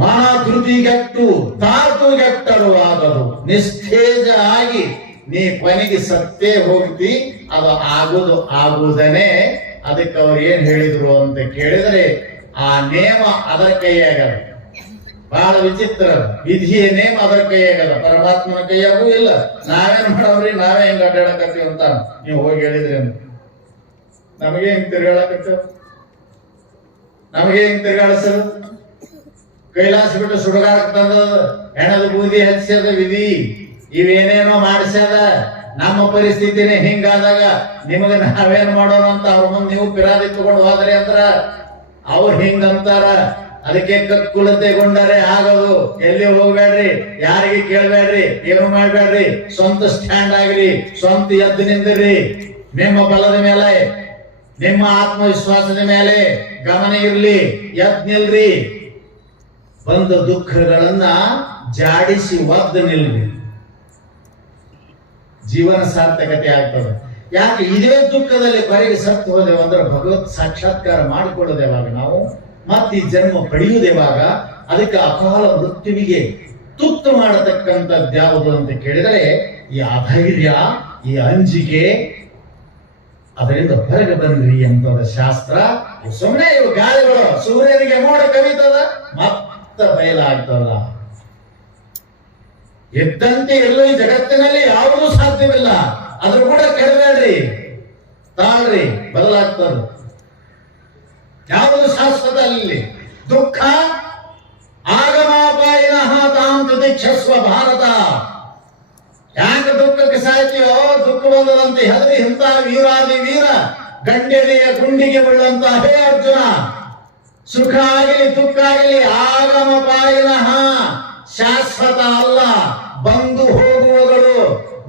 ಮಾತೃತಿಗೆಟ್ಟು ತಾತುಗೆಟ್ಟರು ಆಗದು. ನಿಸ್ತೇಜ ಆಗಿ ನೀ ಕೊನೆಗೆ ಸತ್ತೇ ಹೋಗ್ತಿ, ಅದು ಆಗುವುದನೇ. ಅದಕ್ಕೆ ಅವ್ರು ಏನ್ ಹೇಳಿದ್ರು ಅಂತ ಕೇಳಿದ್ರೆ, ಆ ನೇಮ ಅದರ ಕೈಯಾಗದ. ಬಹಳ ವಿಚಿತ್ರ, ವಿಧಿಯ ನೇಮ ಅದರ ಕೈಯಾಗದ, ಪರಮಾತ್ಮನ ಕೈಯಾಗೂ ಇಲ್ಲ. ನಾವೇನ್ ಮಾಡವ್ರಿ, ನಾವೇ ಹೆಂಗ್ ಅಡ್ಡಾಡಕತ್ತೀವಿ ಅಂತ ನೀವು ಹೋಗಿ ಹೇಳಿದ್ರಿ ಅಂತ. ನಮಗೆ ಹೆಂಗ್ ತಿರುಗಾಡಕತ್ತೇವ? ನಮಗೆ ಹೆಂಗ್ ತಿರುಗಾಡಿಸೋದು? ಕೈಲಾಸ ಬಿಟ್ಟು ಸುಡುಗಾಡಕ್ ತಂದದ, ಹೆಣದ ಬೂದಿ ಹಚ್ಚಿದ ವಿಧಿ, ಇವೇನೇನೋ ಮಾಡಿಸ್ಯದ. ನಮ್ಮ ಪರಿಸ್ಥಿತಿನೇ ಹಿಂಗಾದಾಗ ನಿಮಗೆ ನಾವೇನ್ ಮಾಡೋಣ ಅಂತ ಅವ್ರ ಮುಂದೆ ನೀವು ಪಿರಾದಿ ತಗೊಂಡು ಹೋದ್ರಿ ಅಂದ್ರ ಅವ್ರು ಹಿಂಗಂತಾರ. ಅದಕ್ಕೆ ಕಕ್ಕುಲತೆಗೊಂಡರೆ ಆಗದು. ಎಲ್ಲಿ ಹೋಗ್ಬೇಡ್ರಿ, ಯಾರಿಗೆ ಕೇಳ್ಬೇಡ್ರಿ, ಏನು ಮಾಡ್ಬೇಡ್ರಿ. ಸ್ವಂತ ಸ್ಟ್ಯಾಂಡ್ ಆಗ್ರಿ, ಸ್ವಂತ ಎದ್ದು ನಿಂದಿರ್ರಿ. ನಿಮ್ಮ ಬಲದ ಮೇಲೆ, ನಿಮ್ಮ ಆತ್ಮವಿಶ್ವಾಸದ ಮೇಲೆ ಗಮನ ಇರ್ಲಿ. ಎದ್ ನಿಲ್ರಿ. ಬಂದ ದುಃಖಗಳನ್ನ ಜಾಡಿಸಿ ಒದ್ದು ನಿಲ್ರಿ, ಜೀವನ ಸಾರ್ಥಕತೆ ಆಗ್ತದೆ. ಯಾಕೆ ಇದೇ ದುಃಖದಲ್ಲಿ ಕೊನೆಗೆ ಸತ್ತು ಹೋದೆವು ಅಂದ್ರೆ ಭಗವತ್ ಸಾಕ್ಷಾತ್ಕಾರ ಮಾಡಿಕೊಳ್ಳೋದೇವಾಗ ನಾವು ಮತ್ತೆ ಈ ಜನ್ಮ ಪಡೆಯುವುದೇವಾಗ? ಅದಕ್ಕೆ ಅಕಾಲ ಮೃತ್ಯುವಿಗೆ ತುತ್ತು ಮಾಡತಕ್ಕಂಥದ್ದು ಯಾವುದು ಅಂತ ಕೇಳಿದರೆ ಈ ಅಧೈರ್ಯ, ಈ ಅಂಜಿಕೆ, ಅದರಿಂದ ಹೊರಗೆ ಬನ್ರಿ ಅಂತದ ಶಾಸ್ತ್ರ. ಸುಮ್ಮನೆ ಇವು ಗಾಳಿಗಳು, ಸೂರ್ಯನಿಗೆ ಮೋಡ ಕವಿತದ ಮತ್ತ ಬಯಲಾಗ್ತದ. ಎದ್ದಂತೆ ಎಲ್ಲೋ ಈ ಜಗತ್ತಿನಲ್ಲಿ ಯಾವುದೂ ಸಾಧ್ಯವಿಲ್ಲ. ಅದ್ರ ಕೂಡ ಕೆಡಬೇಡ್ರಿ, ತಾಳ್ರಿ, ಬದಲಾಗ್ತದ. ಯಾವುದು ಶಾಶ್ವತ ಅಲ್ಲಿ? ದುಃಖ ಆಗಮಾಪಾಯಿನಃ ತಾಂ ತಿತಿಕ್ಷಸ್ವ ಭಾರತ. ಯಾಕೆ ದುಃಖಕ್ಕೆ ಸಾಯ್ತೀವೋ? ದುಃಖ ಬಂದದಂತೆ ಹೆದರಿ ಇಂಥ ವೀರಾದಿ ವೀರ ಗಂಡೆದೆಯ ಗುಂಡಿಗೆ ಬೀಳುವಂತ ಹೇ ಅರ್ಜುನ, ಸುಖ ಆಗಲಿ ದುಃಖ ಆಗಲಿ ಆಗಮಪಾಯಿನಃ, ಶಾಶ್ವತ ಅಲ್ಲ, ಬಂದು ಹೋಗುವಗಳು.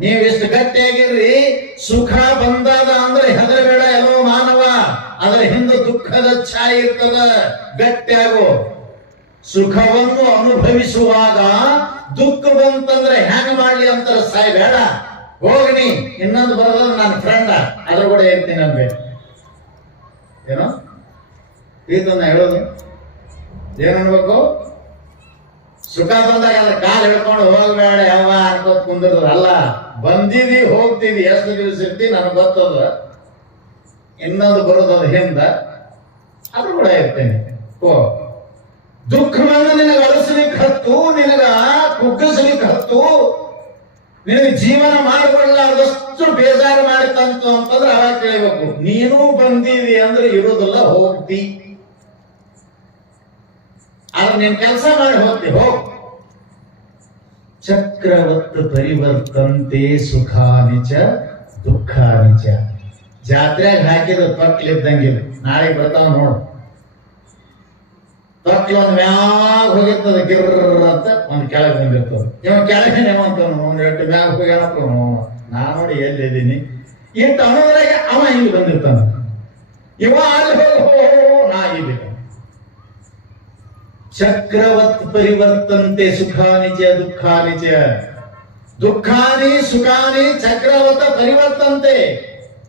ನೀವೆಷ್ಟು ಗಟ್ಟಿಯಾಗಿರ್ರಿ, ಸುಖ ಬಂದದ ಅಂದ್ರೆ ಹೆದರಬೇಡ ಎಲ್ಲೋ ಮಾನವ, ಅದರ ಹಿಂದೆ ದುಃಖದ ಛಾಯೆ ಇರ್ತದ. ಗಟ್ಟಿಯಾಗು. ಸುಖವನ್ನು ಅನುಭವಿಸುವಾಗ ದುಃಖ ಬಂತಂದ್ರೆ ಹೆಂಗ ಮಾಡ್ಲಿ ಅಂತ ಸಾಯ್ಬೇಡ. ಹೋಗ್ನಿ, ಇನ್ನೊಂದು ಬರೋದ ನನ್ನ ಫ್ರೆಂಡ, ಅದ್ರ ಕೂಡ ಇರ್ತೀನಿ ಅನ್ಬೇಕು. ಏನೋ ಈತನ್ನ ಹೇಳೋದು ಏನನ್ಬೇಕು? ಸುಖ ಬಂದಾಗ ಅದ್ರ ಕಾಲು ಹಿಡ್ಕೊಂಡು ಹೋಗ್ಬೇಡ ಯಾವ ಅನ್ಕೋತ್ ಕುಂದಿರೋದು ಅಲ್ಲ. ಬಂದಿದಿ ಹೋಗ್ತಿದಿ, ಎಷ್ಟು ದಿವಸ ಇರ್ತಿ ನನಗೆ ಗೊತ್ತದ. ಇನ್ನೊಂದು ಬರೋದದ ಹಿಂದ, ಅದ್ರ ಕೂಡ ಇರ್ತೇನೆ. ಓ ದುಃಖವನ್ನು ನಿನಗೆ ಅಳಿಸ್ಲಿಕ್ಕೆ ಹತ್ತು, ನಿನಗ ಕುಗ್ಗಿಸ್ಲಿಕ್ಕೆ ಹತ್ತು, ನಿನಗೆ ಜೀವನ ಮಾಡಿಕೊಳ್ಳಾರ್ದಷ್ಟು ಬೇಜಾರು ಮಾಡಿತಂತು ಅಂತಂದ್ರೆ ಅವಾಗ ಕೇಳಬೇಕು. ನೀನು ಬಂದಿದಿ ಅಂದ್ರೆ ಇರೋದಿಲ್ಲ, ಹೋಗ್ತಿ. ಆದ್ರೆ ನೀನ್ ಕೆಲಸ ಮಾಡಿ ಹೋಗ್ತಿ, ಹೋಗ್. ಚಕ್ರವತ್ ಪರಿವರ್ತಂತೆ ಸುಖಾನಿಚ ದುಃಖಾನಿಚ. ಜಾತ್ರೆಗೆ ಹಾಕಿದ ತೊಟ್ಲಿದ್ದಂಗಿಲ್ಲ, ನಾಳೆ ಬರ್ತಾವ ನೋಡು. ತೊಟ್ಲು ಒಂದ್ ಮ್ಯಾಗ ಹೋಗಿರ್ತದ, ಗಿರ್ರ ಅಂತ ಒಂದ್ ಕೆಳಗೆ ಬಂದಿರ್ತದ. ಇವ ಕೆಳಗೆ ಅಂತ ಒಂದ್ ಎಷ್ಟು ಮ್ಯಾಗ ಹೋಗ್ಯಾನಪ್ಪ. ನಾ ನೋಡಿ ಎಲ್ಲಿದ್ದೀನಿ ಇಟ್ಟು ಅನ್ನೋದ್ರಾಗ ಅವ ಇಲ್ಲಿ ಬಂದಿರ್ತಾನ, ಇವ ಅಲ್ಲಿ ನಾ ಇಲ್ಲಿ. ಚಕ್ರವತ್ ಪರಿವರ್ತಂತೆ ಸುಖಾನಿಚ ದುಃಖಾನಿಚ. ದುಃಖಾನಿ ಸುಖಾನಿ ಚಕ್ರವತ ಪರಿವರ್ತಂತೆ.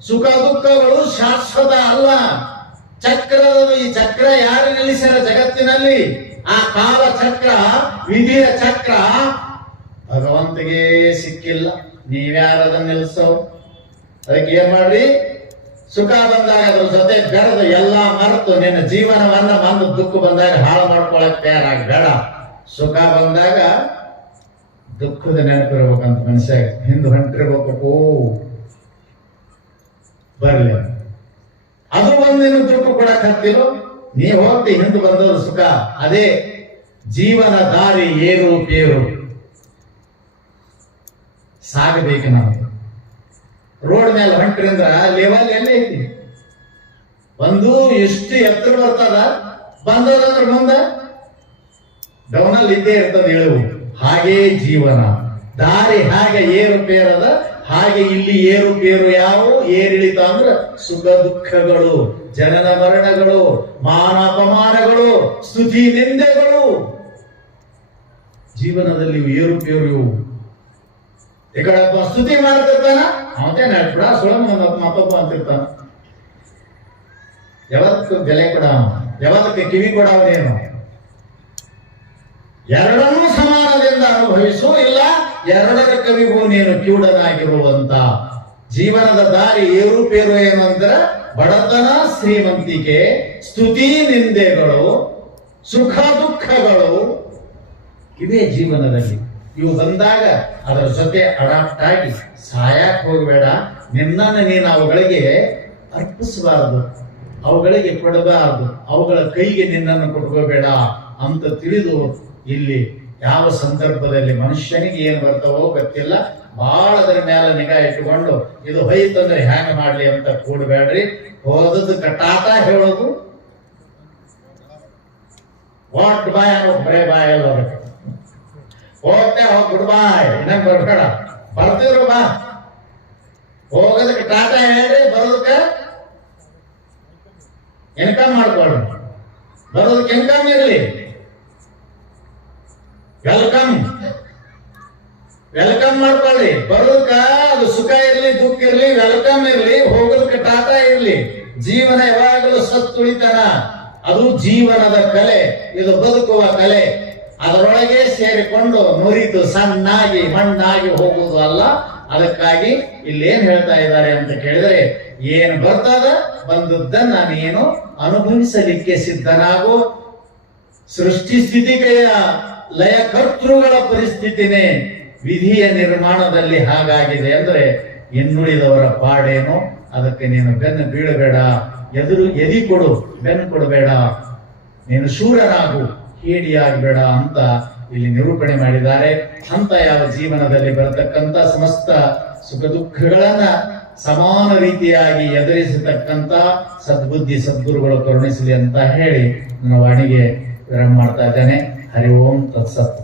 ಸುಖ ದುಃಖಗಳು ಶಾಶ್ವತ ಅಲ್ಲ. ಚಕ್ರದ ಈ ಚಕ್ರ ಯಾರು ನಿಲ್ಲಿಸ್ಯಾರ ಜಗತ್ತಿನಲ್ಲಿ? ಆ ಕಾಲ ಚಕ್ರ, ವಿಧಿಯ ಚಕ್ರ ಭಗವಂತಗೆ ಸಿಕ್ಕಿಲ್ಲ. ನೀವ್ಯಾರದ ನಿಲ್ಸೋ? ಅದಕ್ಕೆ ಏನ್ ಮಾಡ್ರಿ? ಸುಖ ಬಂದಾಗ ಅದ್ರ ಜೊತೆ ಬೆಳೆದು ಎಲ್ಲ ಮರೆತು ನಿನ್ನ ಜೀವನವನ್ನ ಬಂದು ದುಃಖ ಬಂದಾಗ ಹಾಳು ಮಾಡ್ಕೊಳಕ್ ತಯಾರಾಗಬೇಡ. ಸುಖ ಬಂದಾಗ ದುಃಖದ ನೆನಪಿರ್ಬೇಕಂತ ಮನುಷ್ಯ ಹಿಂದೆ ಹೊಂಟಿರ್ಬೇಕು. ಬರ್ಲಿ, ಅದು ಬಂದೇನು ದುಃಖ ಕೊಡಕ್ ಹತ್ತಿರೋ ನೀ ಹೋಗ್ತಿ, ಹಿಂದೆ ಬಂದದ ಸುಖ. ಅದೇ ಜೀವನ ದಾರಿ ಏರು ಪೇರು. ಸಾಗಬೇಕು ನಾವು. ರೋಡ್ ಮೇಲೆ ಹೊಂಟ್ರಿಂದ ಲೆವೆಲ್ ಎಲ್ಲ ಐತಿ. ಒಂದು ಎಷ್ಟು ಎತ್ತರ ಬರ್ತದ, ಬಂದದಂದ್ರೆ ಮುಂದ ಡೌನಲ್ಲಿ ಇದ್ದೇ ಇರ್ತದ ಇಳುವು. ಹಾಗೇ ಜೀವನ ದಾರಿ, ಹಾಗೆ ಏರುಪೇರದ ಹಾಗೆ ಇಲ್ಲಿ ಏರುಪೇರು. ಯಾವ ಏರಿಳಿತ ಅಂದ್ರೆ ಸುಖ ದುಃಖಗಳು, ಜನನ ಮರಣಗಳು, ಮಾನ ಅಪಮಾನಗಳು, ಸ್ತುತಿ ನಿಂದೆಗಳು. ಜೀವನದಲ್ಲಿ ಏರುಪೇರು ಇವು. ಈ ಕಡೆ ಸ್ತುತಿ ಮಾಡ್ತಿರ್ತಾನ, ಅವತ್ತೇ ನಡ್ಬಿಡ ಸುಳಮ ಮತ್ತೊಬ್ಬ ಅಂತಿರ್ತಾನ. ಯಾವತ್ತೂ ಬೆಲೆ ಕೊಡ, ಯಾವತ್ತಕ್ಕೆ ಕಿವಿ ಕೊಡವನೇನು. ಎರಡನ್ನೂ ಸಮಾನದಿಂದ ಅನುಭವಿಸು, ಇಲ್ಲ ಎರಡರ ಕವಿಗೂ ನೀನು ಕಿವುಡನಾಗಿರುವಂತ. ಜೀವನದ ದಾರಿ ಏರುಪೇರು ಏನಂದ್ರೆ ಬಡತನ ಶ್ರೀಮಂತಿಕೆ, ಸ್ತುತಿ ನಿಂದೆಗಳು, ಸುಖ ದುಃಖಗಳು. ಇವೇ ಜೀವನದಲ್ಲಿ. ಇವು ಬಂದಾಗ ಅದರ ಜೊತೆ ಅಡಾಪ್ಟ್ ಆಗಿ ಸಾಯಕ್ ಹೋಗಬೇಡ. ನಿನ್ನನ್ನು ನೀನು ಅವುಗಳಿಗೆ ಅರ್ಪಿಸಬಾರದು, ಅವುಗಳಿಗೆ ಕೊಡಬಾರದು, ಅವುಗಳ ಕೈಗೆ ನಿನ್ನನ್ನು ಕೊಟ್ಕೋಬೇಡ ಅಂತ ತಿಳಿದು ಇಲ್ಲಿ ಯಾವ ಸಂದರ್ಭದಲ್ಲಿ ಮನುಷ್ಯನಿಗೆ ಏನ್ ಬರ್ತಾವೋ ಗೊತ್ತಿಲ್ಲ. ಬಹಳ ಅದರ ಮೇಲೆ ನಿಗಾ ಇಟ್ಟುಕೊಂಡು ಇದು ಹೋಯ್ತಂದ್ರೆ ಹ್ಯಾಂಗ ಮಾಡ್ಲಿ ಅಂತ ಕೂಡಬೇಡ್ರಿ. ಹೋದದ್ದು ಕಟಾಟ ಹೇಳೋದು, ವಾಟ್ ಬಾಯ್ ಅನ್ನೋದು ಬರೇ ಬಾಯ್ ಎಲ್ಲ ಹೋಗ್ತಾ ಹೋಗ್ ಗುಡ್ ಬಾಯ್, ಇನ್ನಂಗ್ ಬರ್ಬೇಡ. ಬರ್ತಿದ್ರು ಬಾ, ಹೋಗೋದಕ್ಕೆ ಟಾಟಾ ಹೇಳ್ರಿ, ಬರೋದಕ್ಕೆ ಇನ್ಕಮ್ ಮಾಡ್ಕೊಳ್ರಿ. ಬರೋದಕ್ಕೆ ಇನ್ಕಮ್ ಇರಲಿ. ವೆಲ್ಕಮ್ ವೆಲ್ಕಮ್ ಮಾಡ್ಕೊಳ್ಳಿ. ಬರೋದಕ್ಕ ಅದು ಸುಖ ಇರ್ಲಿ, ದುಃಖ ಇರ್ಲಿ, ವೆಲ್ಕಮ್ ಇರ್ಲಿ, ಹೋಗೋದಕ್ಕೆ ಟಾಟಾ ಇರ್ಲಿ. ಜೀವನ ಯಾವಾಗಲೂ ಸತ್ತುಳಿತನ, ಅದು ಜೀವನದ ಕಲೆ, ಇದು ಬದುಕುವ ಕಲೆ. ಅದರೊಳಗೆ ಸೇರಿಕೊಂಡು ನುರಿತು ಸಣ್ಣಾಗಿ ಮಣ್ಣಾಗಿ ಹೋಗುವುದು ಅಲ್ಲ. ಅದಕ್ಕಾಗಿ ಇಲ್ಲಿ ಏನ್ ಹೇಳ್ತಾ ಇದ್ದಾರೆ ಅಂತ ಕೇಳಿದ್ರೆ, ಏನ್ ಬರ್ತದ ಬಂದದ್ದನ್ನ ನೀನು ಅನುಭವಿಸಲಿಕ್ಕೆ ಸಿದ್ಧನಾಗು. ಸೃಷ್ಟಿ ಸ್ಥಿತಿಗೆಯ ಲಯ ಕರ್ತೃಗಳ ಪರಿಸ್ಥಿತಿನೇ ವಿಧಿಯ ನಿರ್ಮಾಣದಲ್ಲಿ ಹಾಗಾಗಿದೆ ಅಂದ್ರೆ ಇನ್ನುಳಿದವರ ಪಾಡೇನು. ಅದಕ್ಕೆ ನೀನು ಬೆನ್ನು ಬೀಳಬೇಡ, ಎದಿ ಕೊಡು, ಬೆನ್ನು ಕೊಡಬೇಡ, ನೀನು ಶೂರನಾಗು, ಹೇಡಿಯಾಗಬೇಡ ಅಂತ ಇಲ್ಲಿ ನಿರೂಪಣೆ ಮಾಡಿದ್ದಾರೆ. ಅಂತ ಯಾವ ಜೀವನದಲ್ಲಿ ಬರತಕ್ಕಂತ ಸಮಸ್ತ ಸುಖ ದುಃಖಗಳನ್ನ ಸಮಾನ ರೀತಿಯಾಗಿ ಎದುರಿಸತಕ್ಕಂತ ಸದ್ಬುದ್ಧಿ ಸದ್ಗುರುಗಳು ಕರುಣಿಸಲಿ ಅಂತ ಹೇಳಿ ನನ್ನ ವಾಣಿಗೆ ವಿರಾಮ ಮಾಡ್ತಾ ಇದ್ದೇನೆ. ಹರಿ ಓಂ ತತ್ಸತ್.